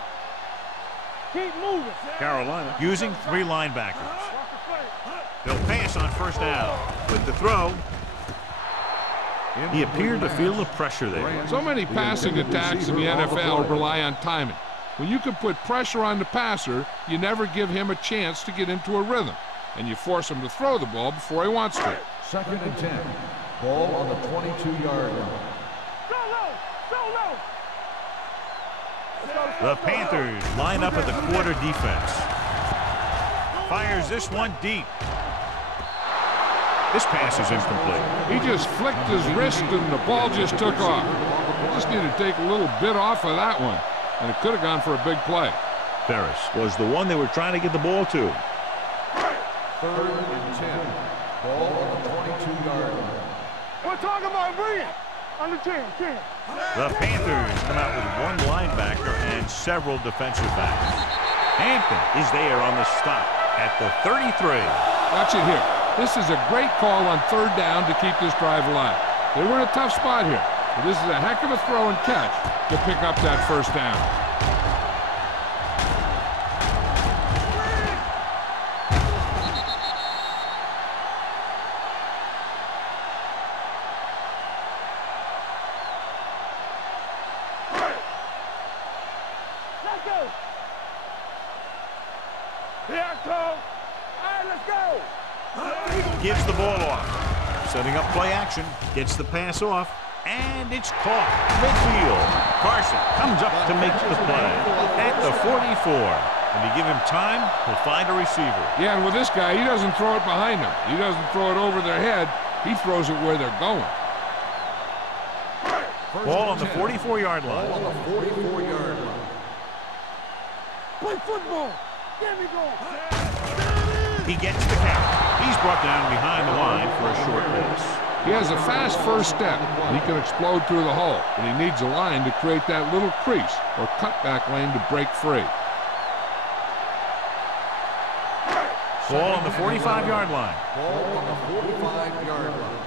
Keep moving. Carolina using 3 linebackers. They'll pass on first down. With the throw, he appeared to feel the pressure there. So many passing attacks in the NFL rely on timing. When you can put pressure on the passer, you never give him a chance to get into a rhythm, and you force him to throw the ball before he wants to. 2nd and 10. Ball on the 22-yard line. Go low. Go low. The Panthers line up at the quarter defense. Fires this one deep. This pass is incomplete. He just flicked his wrist and the ball just took off. They just need to take a little bit off of that one, and it could have gone for a big play. Ferris was the one they were trying to get the ball to. 3rd and 10. Ball on the 22-yard line. We're talking about brilliant. Under 10. The Panthers come out with 1 linebacker and several defensive backs. Hampton is there on the stop at the 33. Watch it here. This is a great call on 3rd down to keep this drive alive. They were in a tough spot here. But this is a heck of a throw and catch to pick up that 1st down. Let's go. Here I come. All right, let's go. Gives the ball off. Setting up play action. Gets the pass off. And it's caught. Midfield. Carson comes up to make the play. At the 44. When you give him time, he'll find a receiver. Yeah, and with this guy, he doesn't throw it behind them. He doesn't throw it over their head. He throws it where they're going. Ball on the 44-yard line. Ball on the 44-yard line. Play football. Get me going. He gets the count. He's brought down behind the line for a short pass. He has a fast first step. He can explode through the hole, but he needs a line to create that little crease or cutback lane to break free. Ball on the 45-yard line. Ball on the 45-yard line.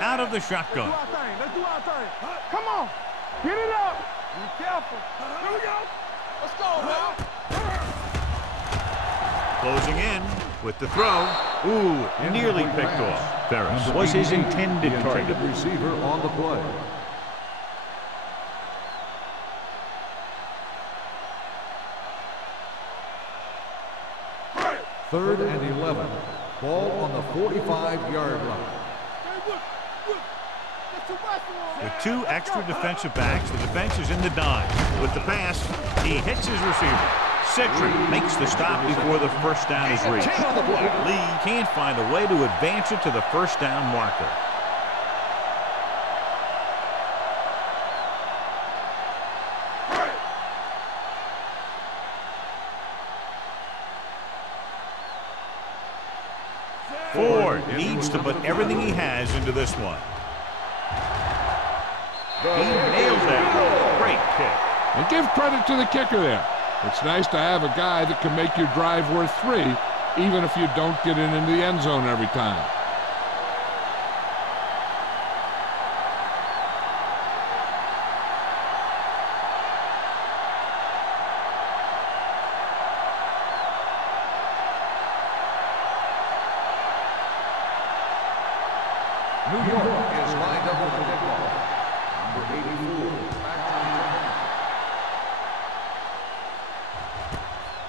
Out of the shotgun. Let's do our thing. Come on. Get it up. Be careful. Here we go. Let's go, man. Closing in with the throw. Ooh, nearly picked off. Ferris was his intended target. Receiver on the play. Third and 11. Ball on the 45-yard line. With 2 extra defensive backs, the defense is in the dime. With the pass, he hits his receiver. Citron makes the stop before the first down is reached. Lee can't find a way to advance it to the first down marker. Ford needs to put everything he has into this one. He nails that. Great kick. And give credit to the kicker there. It's nice to have a guy that can make your drive worth 3, even if you don't get it into the end zone every time. New York is lined up with the kickoff. Number 84,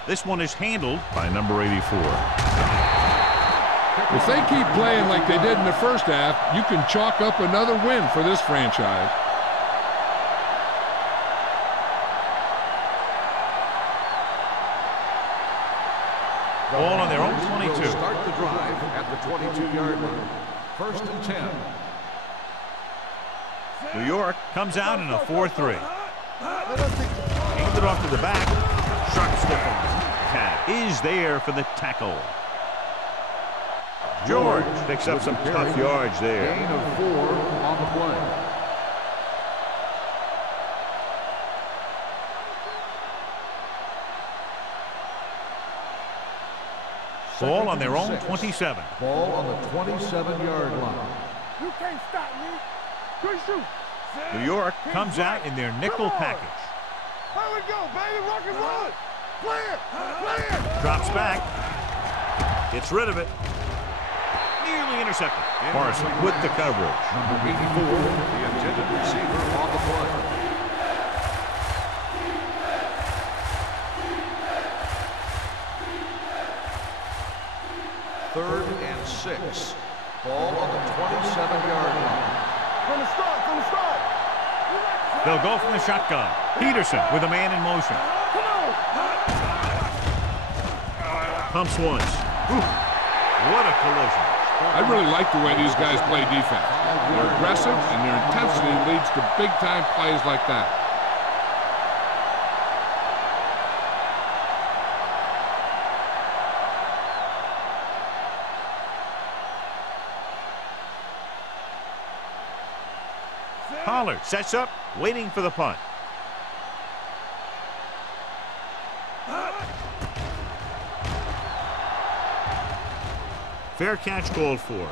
This one is handled by number 84. If they keep playing like they did in the first half, you can chalk up another win for this franchise. Ball on their own 22. will start the drive at the 22-yard line. 1st and 10. New York comes out in a 4-3. Handed off to the back. Sharp stiff on. Cat is there for the tackle. George picks up some tough yards there. Gain of 4 on the play. Ball on their own 27. Ball on the 27-yard line. You can't stop me. Good shoot. New York comes out in their nickel package. Here we go, baby. Rock and roll. Play it. Play it. Drops back. Gets rid of it. Nearly intercepted. Morrison with the coverage. Number 84, the intended receiver on the play. Third and 6. Ball on the 27-yard line. From the start. From the start. They'll go from the shotgun. Peterson with a man in motion. Come on. Pumps once. Ooh, what a collision. I really like the way these guys play defense. They're aggressive, and their intensity leads to big-time plays like that. Pollard sets up, waiting for the punt. Fair catch called for.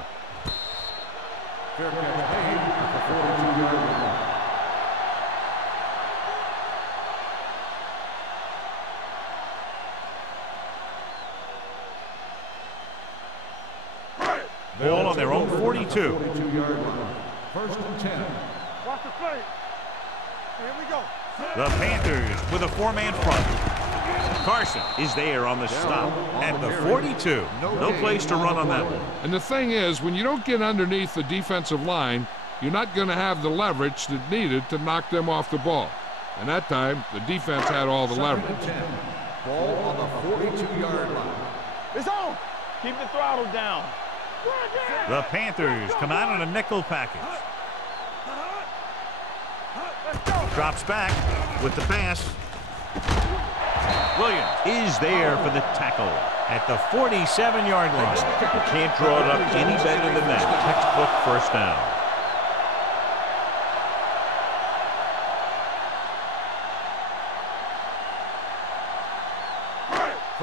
Fair catch made at the 42-yard line. Ball on their own 42. 42-yard line. 1st and 10. Watch the play. Here we go. The Panthers with a 4-man front. Carson is there on the stop at the 42. No place to run on that one. And the thing is, when you don't get underneath the defensive line, you're not going to have the leverage that needed to knock them off the ball. And that time, the defense had all the leverage. 2nd and 10. Ball on the 42-yard line. It's on. Keep the throttle down. The Panthers come out in a nickel package. Drops back with the pass. Williams is there for the tackle at the 47-yard line. Can't draw it up any better than that. Textbook first down.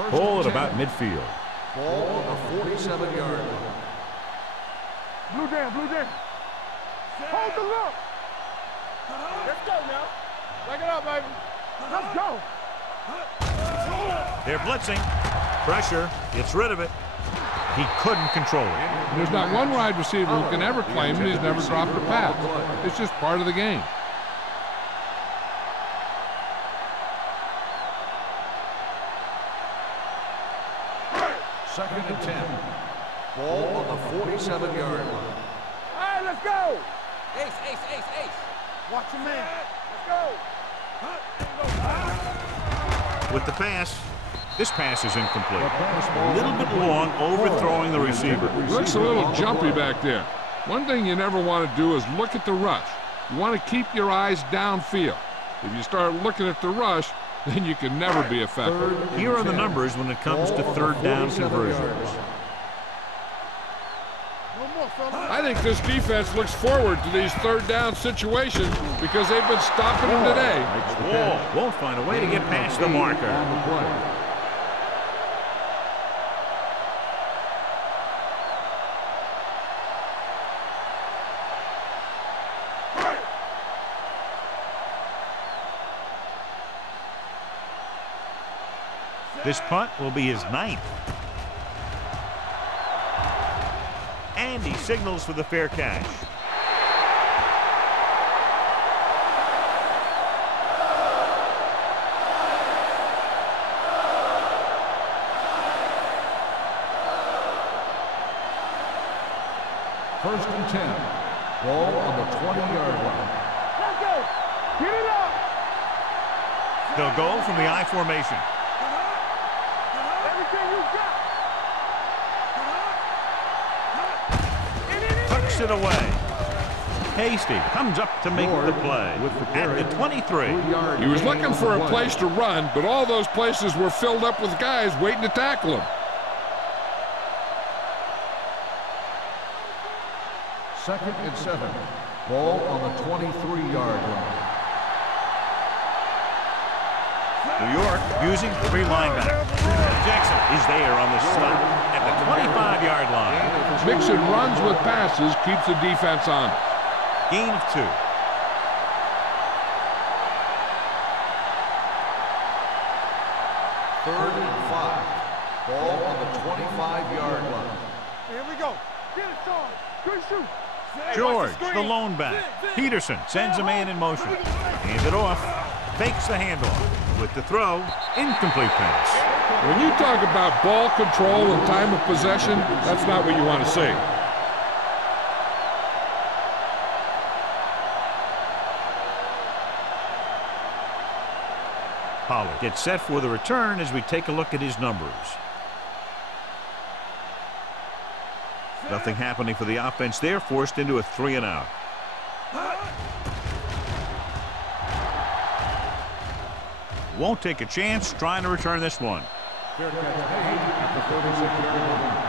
Ball at about midfield. Ball on the 47-yard line. Blue down, blue down. Hold the look. Let's go now. Back it up, baby. Let's go. They're blitzing. Pressure. Gets rid of it. He couldn't control it. There's not one wide receiver who can ever claim that he's never dropped a pass. It's just part of the game. Second and 10. Ball on the 47-yard line. All right, let's go. Ace, ace, ace, ace. Watch your man. Let's go. With the pass. This pass is incomplete. A little bit long, overthrowing the receiver. Looks a little jumpy back there. One thing you never want to do is look at the rush. You want to keep your eyes downfield. If you start looking at the rush, then you can never be effective. Here are the numbers when it comes to third down conversions. I think this defense looks forward to these third down situations because they've been stopping them today. Wall won't find a way to get past the marker. This punt will be his 9th. And he signals for the fair catch. First and 10. Ball on the 20-yard line. Let's go. Get it up. They'll go from the I formation. Everything you got. Tucks it away. Hasty comes up to make the play at the 23. He was looking for a place to run, but all those places were filled up with guys waiting to tackle him. Second and 7. Ball on the 23-yard line. New York using 3 linebackers. Jackson is there on the stop at the 25-yard line. Mixing runs with passes keeps the defense on. Gain of 2. Third and 5. Ball on the 25-yard line. Here we go. Get it, Sean. Good shoot. George, the lone back. Peterson sends a man in motion. Hands it off. Fakes the handoff. With the throw, incomplete pass. When you talk about ball control and time of possession, that's not what you want to see. Pollard gets set for the return as we take a look at his numbers. Nothing happening for the offense there, forced into a 3-and-out. Won't take a chance trying to return this one. Fair catch made at the 36-yard line.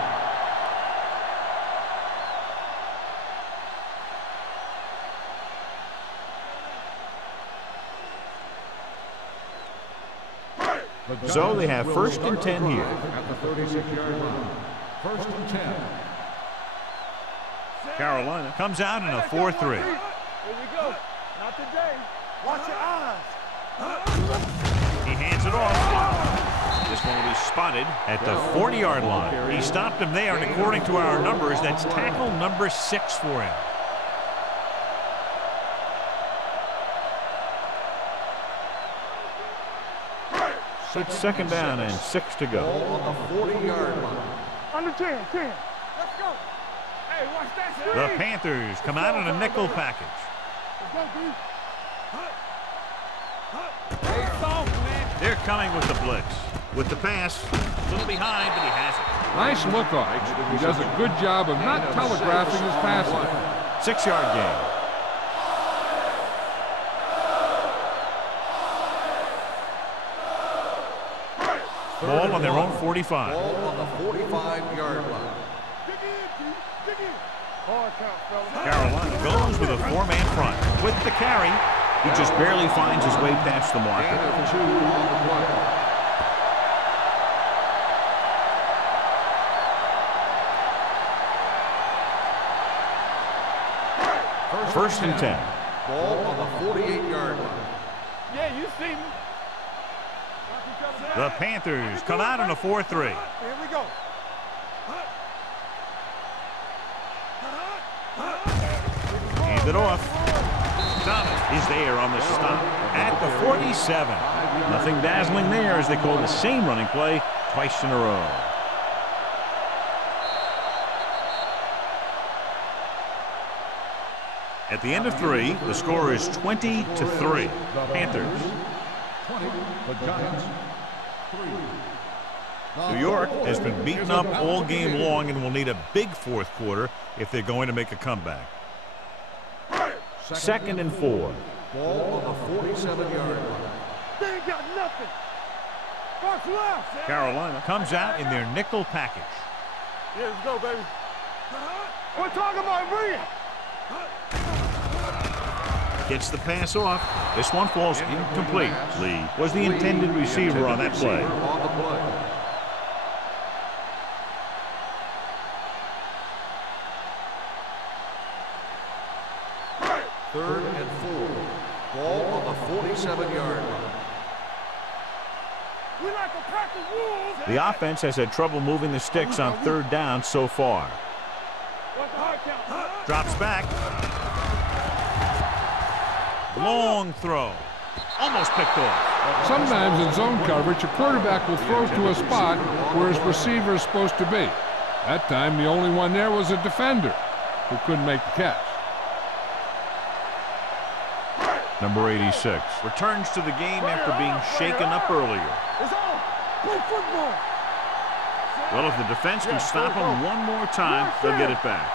So they have first and 10 here. At the 36-yard line. First and 10. Carolina comes out in a 4-3. Here we go. Not today. Watch your eyes. He hands it off. This one will be spotted at the 40-yard line. He stopped him there, and according to our numbers, that's tackle number 6 for him. It's second down and 6 to go. Ball on the 40-yard line. Under 10. Let's go. Hey, watch that screen. The Panthers come out in a nickel package. Let's go, B. They're coming with the blitz. With the pass, a little behind, but he has it. Nice look off. He does a good job of not telegraphing his passing. 6-yard gain. Ball on their own 45. Ball on the 45-yard line. Dig in. Hard count, fella. Carolina goes with a 4-man front. With the carry, he just barely finds his way past the marker. Gain of 2 on the play. First and 10. Ball on the 48-yard line. Yeah, you see me. The Panthers come out in a 4-3. Here we go. Hand it off. Thomas is there on the stop at the 47. Nothing dazzling there as they call the same running play twice in a row. At the end of 3, the score is 20-3. Panthers. 20, the Giants, 3. New York has been beaten up all game long and will need a big fourth quarter if they're going to make a comeback. 2nd and 4. Ball on the 47-yard line. They ain't got nothing. Box left. Carolina comes out in their nickel package. Yeah, let's go, baby. We're talking about bring it. Gets the pass off. This one falls incomplete. Lee was the intended receiver on that play. On the play. Third and 4. Ball on the 47-yard line. We like to practice rules. The offense has had trouble moving the sticks on 3rd down so far. What's the hard count? Drops back. Long throw. Almost picked off. Sometimes in zone coverage, a quarterback will throw to a spot where his receiver is supposed to be. That time, the only one there was a defender who couldn't make the catch. Number 86 returns to the game after being shaken up earlier. It's on. Play football. Well, if the defense can stop him one more time, they'll get it back.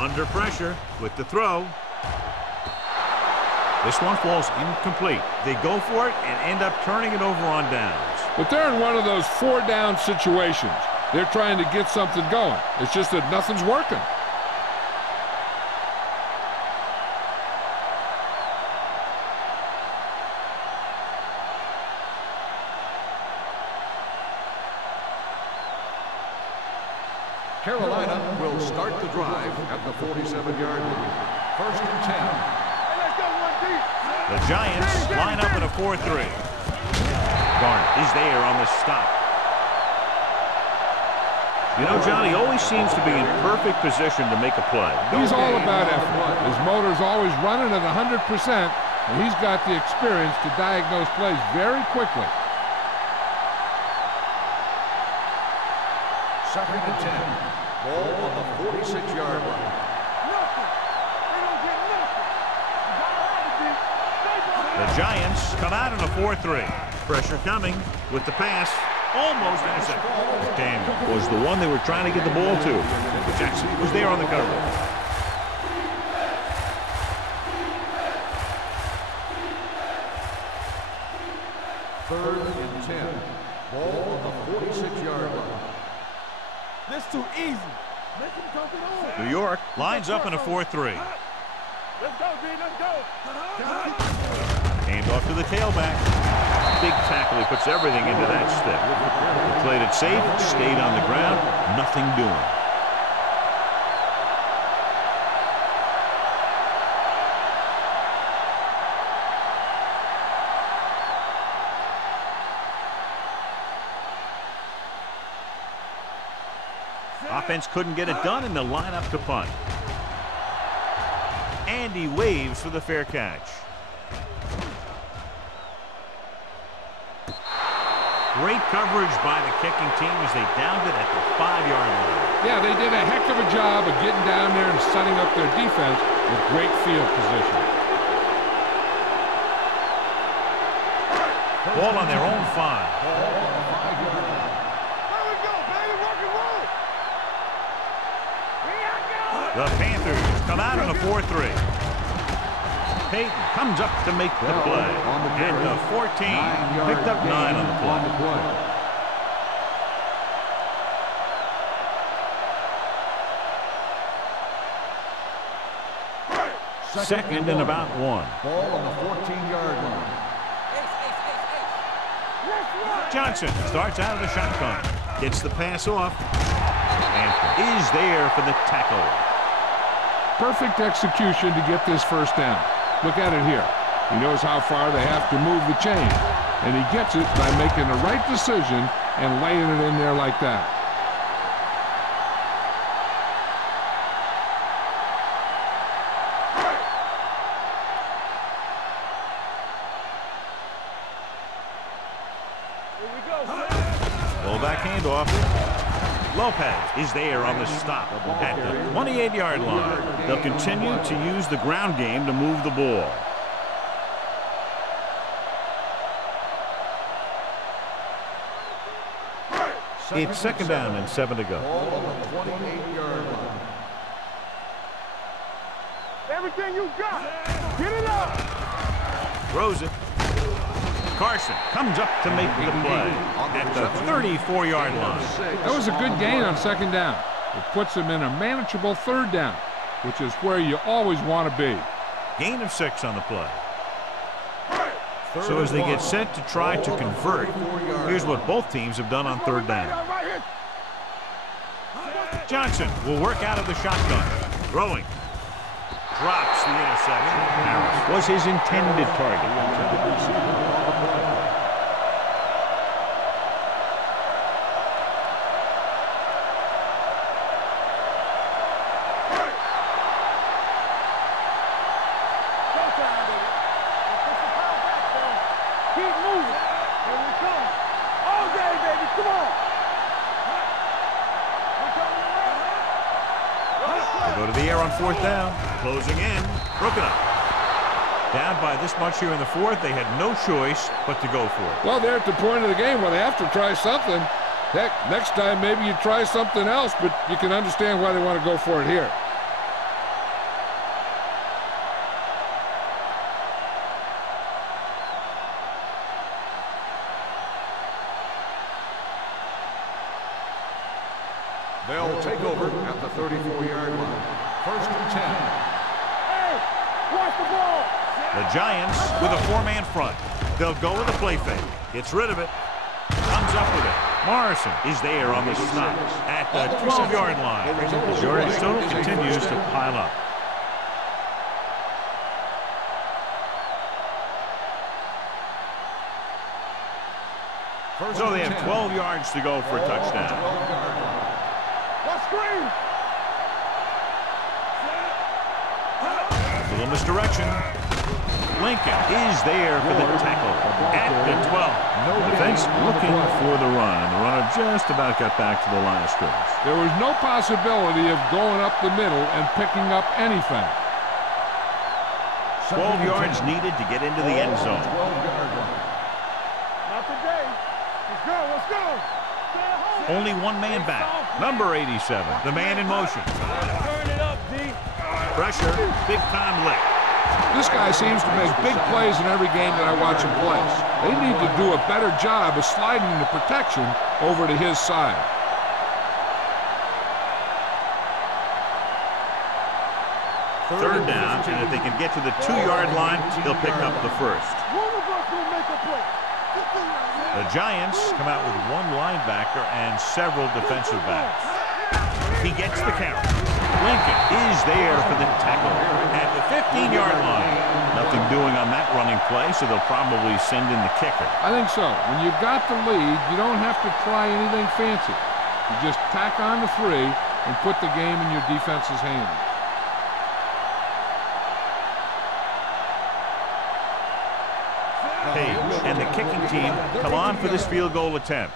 Under pressure with the throw. This one falls incomplete. They go for it and end up turning it over on downs. But they're in one of those 4-down situations. They're trying to get something going. It's just that nothing's working. Carolina will start the drive at the 47-yard line. 1st and 10. Hey, let's go one deep. The Giants line up in a 4-3. Garnett is there on the stop. You know, John, he always seems to be in perfect position to make a play. He's all about effort. His motor's always running at 100%, and he's got the experience to diagnose plays very quickly. 2nd and 10. Ball on the 46-yard line. Nothing. They don't get nothing. The Giants come out in a 4-3. Pressure coming with the pass. Almost intercepted. Daniel was the one they were trying to get the ball to. Jackson was there on the cover. Third and 10. Ball on the 46-yard line. This too easy. Make him come it on. New York lines up in a 4-3. Let's go, D. Let's go. Hand off to the tailback. Big tackle. He puts everything into that stick. He played it safe, stayed on the ground, nothing doing. Offense couldn't get it done in the lineup to punt. And he waves for the fair catch. Great coverage by the kicking team as they downed it at the 5-yard line. Yeah, they did a heck of a job of getting down there and setting up their defense with great field position. Ball on their own 5. There we go, baby. Rock and roll. The Panthers come out in a 4-3. Peyton comes up to make the play. At the 14, picked up 9 on the play. Second and about 1. Ball on the 14-yard line. Johnson starts out of the shotgun. Gets the pass off. And is there for the tackle. Perfect execution to get this first down. Look at it here. He knows how far they have to move the chain. And he gets it by making the right decision and laying it in there like that. Fullback handoff. Lopez is there on the stop at the 28-yard line. They'll continue to use the ground game to move the ball. It's second down and 7 to go. Ball on the 28-yard line. Everything you got. Get it up. Throws it. Carson comes up to make the play at the 34-yard line. That was a good gain on second down. It puts him in a manageable third down, which is where you always want to be. Gain of 6 on the play. So as they get set to try to convert, here's what both teams have done on third down. Johnson will work out of the shotgun. Throwing. Drops the interception. Harris was his intended target. Fourth down, closing in, broken up. Down by this much here in the fourth, they had no choice but to go for it. Well, they're at the point of the game where they have to try something. Heck, next time maybe you try something else, but you can understand why they want to go for it here. They'll take over at the 34-yard line. First and 10. Hey, watch the ball. The Giants with a four-man front. They'll go with a play fake. Gets rid of it. Comes up with it. Morrison is there on the stop at the 12-yard line. Yardage total continues to pile up. So they have 12 yards to go for a touchdown. Let's screen. Little misdirection. Lincoln is there for the tackle at the 12. Defense looking for the run, and the runner just about got back to the line of scrimmage. There was no possibility of going up the middle and picking up anything. 12 yards needed to get into the end zone. Not today. Let's go. Let's go. Only one man back. Number 87, the man in motion. Turn it up, D. Pressure, big time lick. This guy seems to make big plays in every game that I watch him play. They need to do a better job of sliding the protection over to his side. Third down, and if they can get to the 2-yard line, he'll pick up the first. One of us will make a play. The Giants come out with one linebacker and several defensive backs. He gets the count. Lincoln is there for the tackle at the 15-yard line. Nothing doing on that running play, so they'll probably send in the kicker. I think so. When you've got the lead, you don't have to try anything fancy. You just tack on the 3 and put the game in your defense's hands. Page and the kicking team come on for this field goal attempt.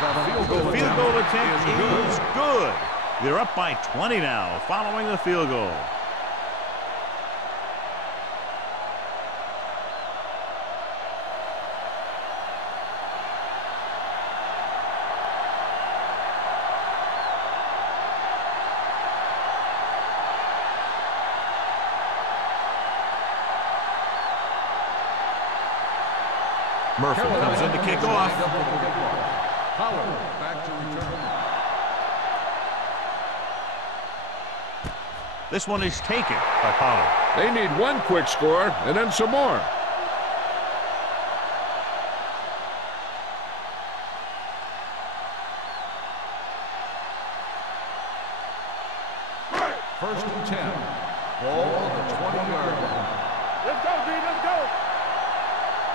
The field goal attempt is good. They're up by 20 now following the field goal. Murphy comes in to kick off. Pollard back to return. This one is taken by Pollard. They need one quick score and then some more. First and 10. Ball on the 20-yard line. Let's go, D. Let's go.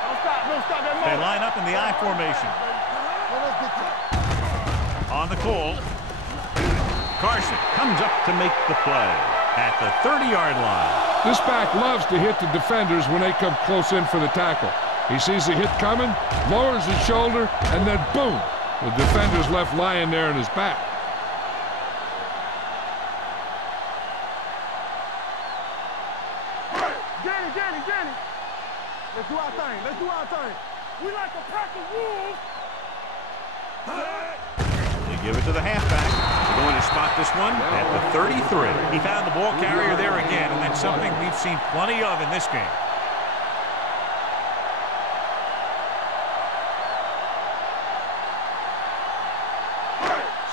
Don't stop. Don't stop that They moment. line up in the I formation. On the call, Carson comes up to make the play at the 30-yard line. This back loves to hit the defenders when they come close in for the tackle. He sees the hit coming, lowers his shoulder, and then boom, The defender's left lying there in his back. Danny. Let's do our thing. We like a pack of wolves. You give it to the halfback. We're going to spot this one at the 33. He found the ball carrier there again, and that's something we've seen plenty of in this game.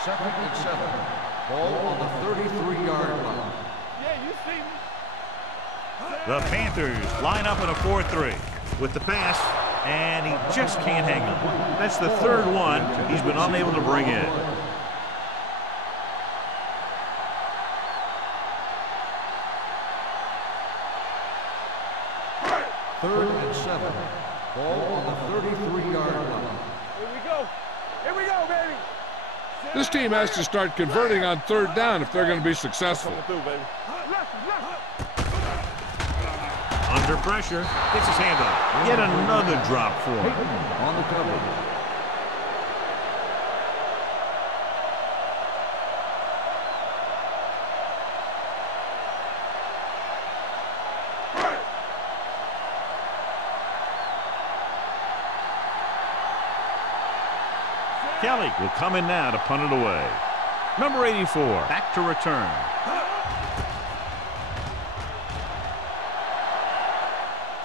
Second and 7. Ball on the 33-yard line. Yeah, you see me. The Panthers line up in a 4-3 with the pass, and he just can't hang on. That's the third one he's been unable to bring in. Third and 7. Ball on the 33-yard line. Here we go, baby. This team has to start converting on third down if they're going to be successful. Under pressure, gets his hand on. Yet another drop for him. On the coverage. Kelly will come in now to punt it away. Number 84, back to return.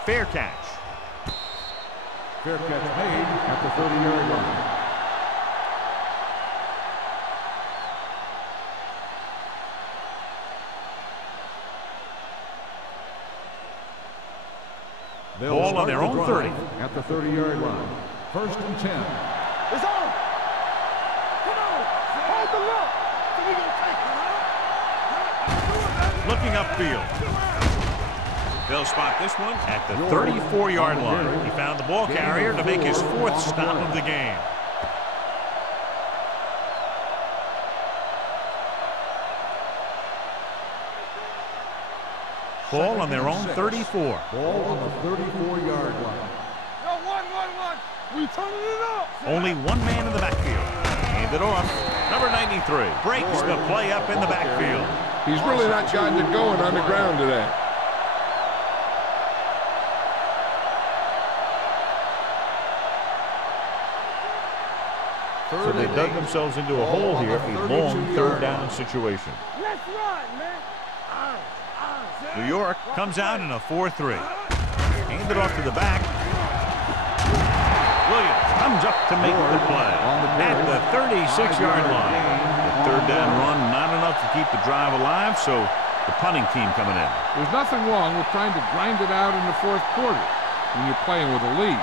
Fair catch. Fair catch made at the 30-yard line. Ball on their own 30. At the 30-yard line. First and 10. It's on. Come on. Hold the look. So we gonna take it. Looking upfield. They'll spot this one at the 34-yard line. He found the ball carrier to make his fourth stop of the game. Ball on their own 34. Ball on the 34-yard line. Yo, one. We turning it up. Only one man in the backfield. Hand it off. Number 93 breaks the play up in the backfield. He's really not gotten it going on the ground today. So they dug themselves into a hole here, a long third down situation. Let's run, man. New York comes out in a 4-3. Hand it off to the back. Williams comes up to make the play at the 36-yard line. The third down run not enough to keep the drive alive, so the punting team coming in. There's nothing wrong with trying to grind it out in the fourth quarter when you're playing with a lead.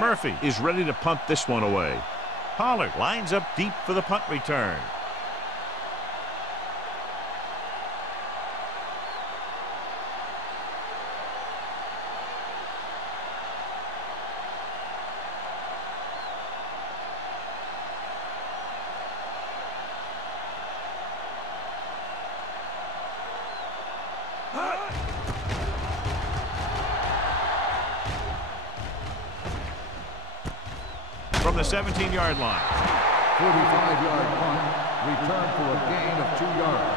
Murphy is ready to punt this one away. Pollard lines up deep for the punt return. From the 17-yard line. 45-yard punt. Return for a gain of 2 yards.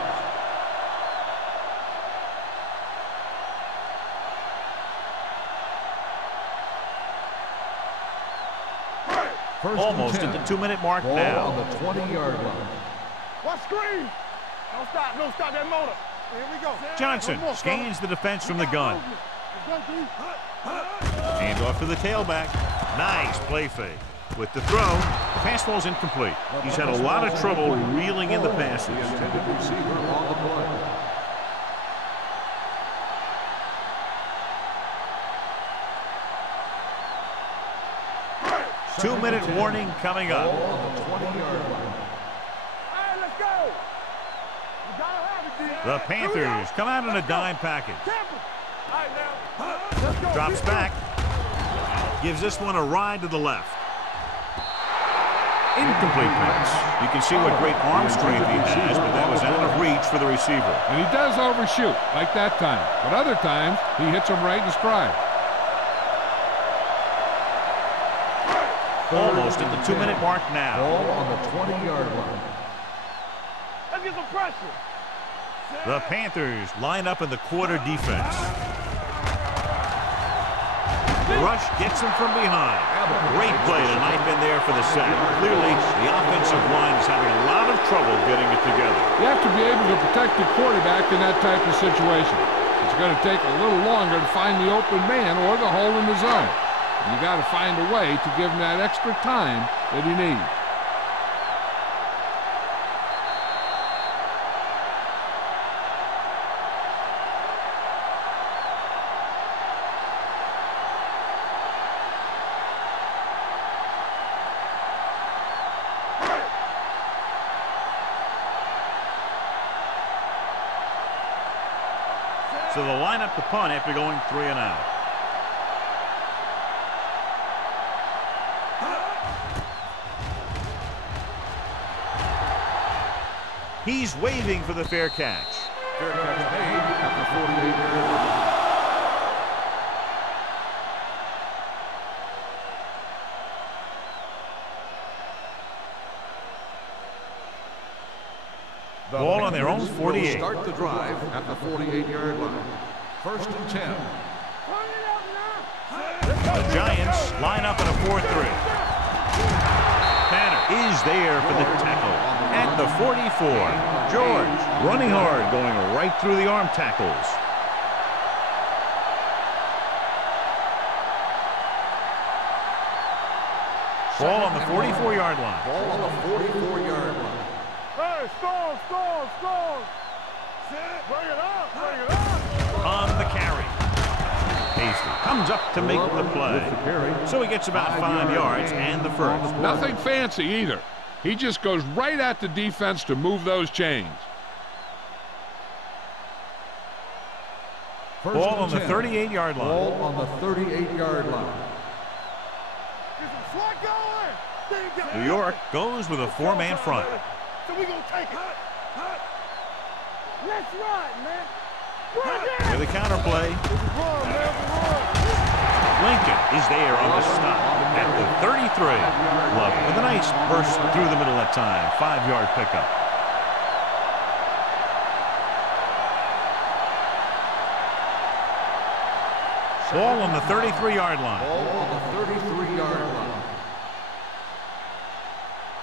Almost at the 2-minute mark Ball now. on the 20-yard line. What screen? Don't stop that motor. Here we go. Johnson scans the defense from the gun. Hand off to the tailback. Nice play fake. With the throw, the pass falls incomplete. He's had a lot of trouble reeling in the passes. The intended receiver on the play. Two-minute warning coming up. Ball on the 20-yard line. All right, let's go. We gotta have it, D. The Panthers come out in a dime package. Campbell. All right, now. Let's go. Drops back. Gives this one a ride to the left. Incomplete pass. You can see what great arm strength he has, but that was out of reach for the receiver. And he does overshoot, like that time. But other times, he hits him right in stride. Almost at the 2-minute mark now. Ball on the 20-yard line. Let's get some pressure. The Panthers line up in the quarter defense. The rush gets him from behind. Great play to knife in there for the sack. Clearly, the offensive line is having a lot of trouble getting it together. You have to be able to protect the quarterback in that type of situation. It's going to take a little longer to find the open man or the hole in the zone. And you got to find a way to give him that extra time that he needs. So they'll line up the punt after going 3 and out. He's waving for the fair catch. Fair catch made at the 48-yard line. Ball on their own 48. Will start the drive at the 48-yard line. First and 10. The Giants line up in a 4-3. Tanner is there for the tackle at the 44. George running hard, going right through the arm tackles. Ball on the 44-yard line. Ball on the 44-yard line. Hey, stall. Bring it up. On the carry. Hasty comes up to make the play. So he gets about 5 yards and the first. Nothing fancy either. He just goes right at the defense to move those chains. Ball on the 38-yard line. Ball on the 38-yard line. Get some slack going. New York goes with a 4-man front. So we gonna take it. Let's ride, man. With a counterplay. Lincoln is there on the stop at the 33. Love with a nice burst through the middle that time. 5-yard pickup. Ball on the 33-yard line. Ball on the 33-yard line.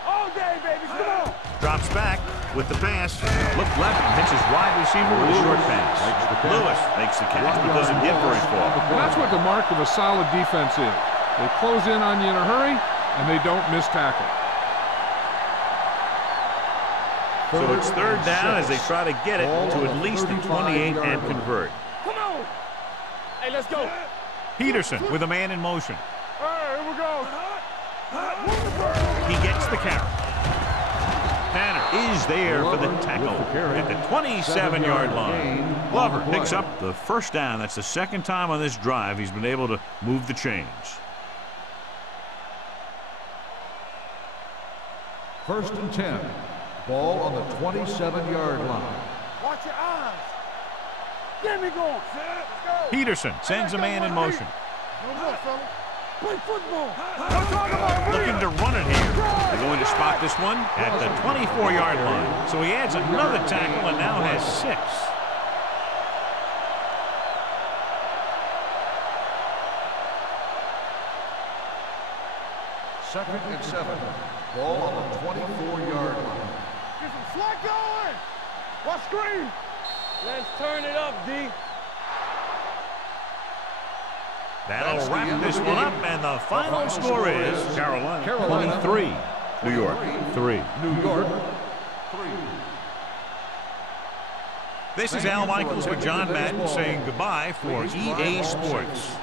All day, baby. Come on. Drops back with the pass. Look left, hits his wide receiver with a short pass. Lewis makes the catch but doesn't get very far. And that's what the mark of a solid defense is. They close in on you in a hurry, and they don't miss tackle. So it's third down as they try to get it to at least the 28 and convert. Come on. Hey, let's go. Peterson with a man in motion. All right, here we go. He gets the carry. Tanner is there for the tackle at the 27-yard line. Glover picks up the first down. That's the second time on this drive he's been able to move the chains. First and 10. Ball on the 27-yard line. Watch your eyes. Get me going. Let's go. Peterson sends a man in motion. No more, fella. Play football. I'm talking about Looking to run it here. They're going to spot this one at the 24-yard line. So he adds another tackle and now has 6. Second and 7. Ball on the 24-yard line. Get some slack going. Watch screen. Let's turn it up, D. That'll wrap this one up, and the final score is Carolina 23, New York 3. New York 3. This is Al Michaels with John Madden saying goodbye for EA Sports.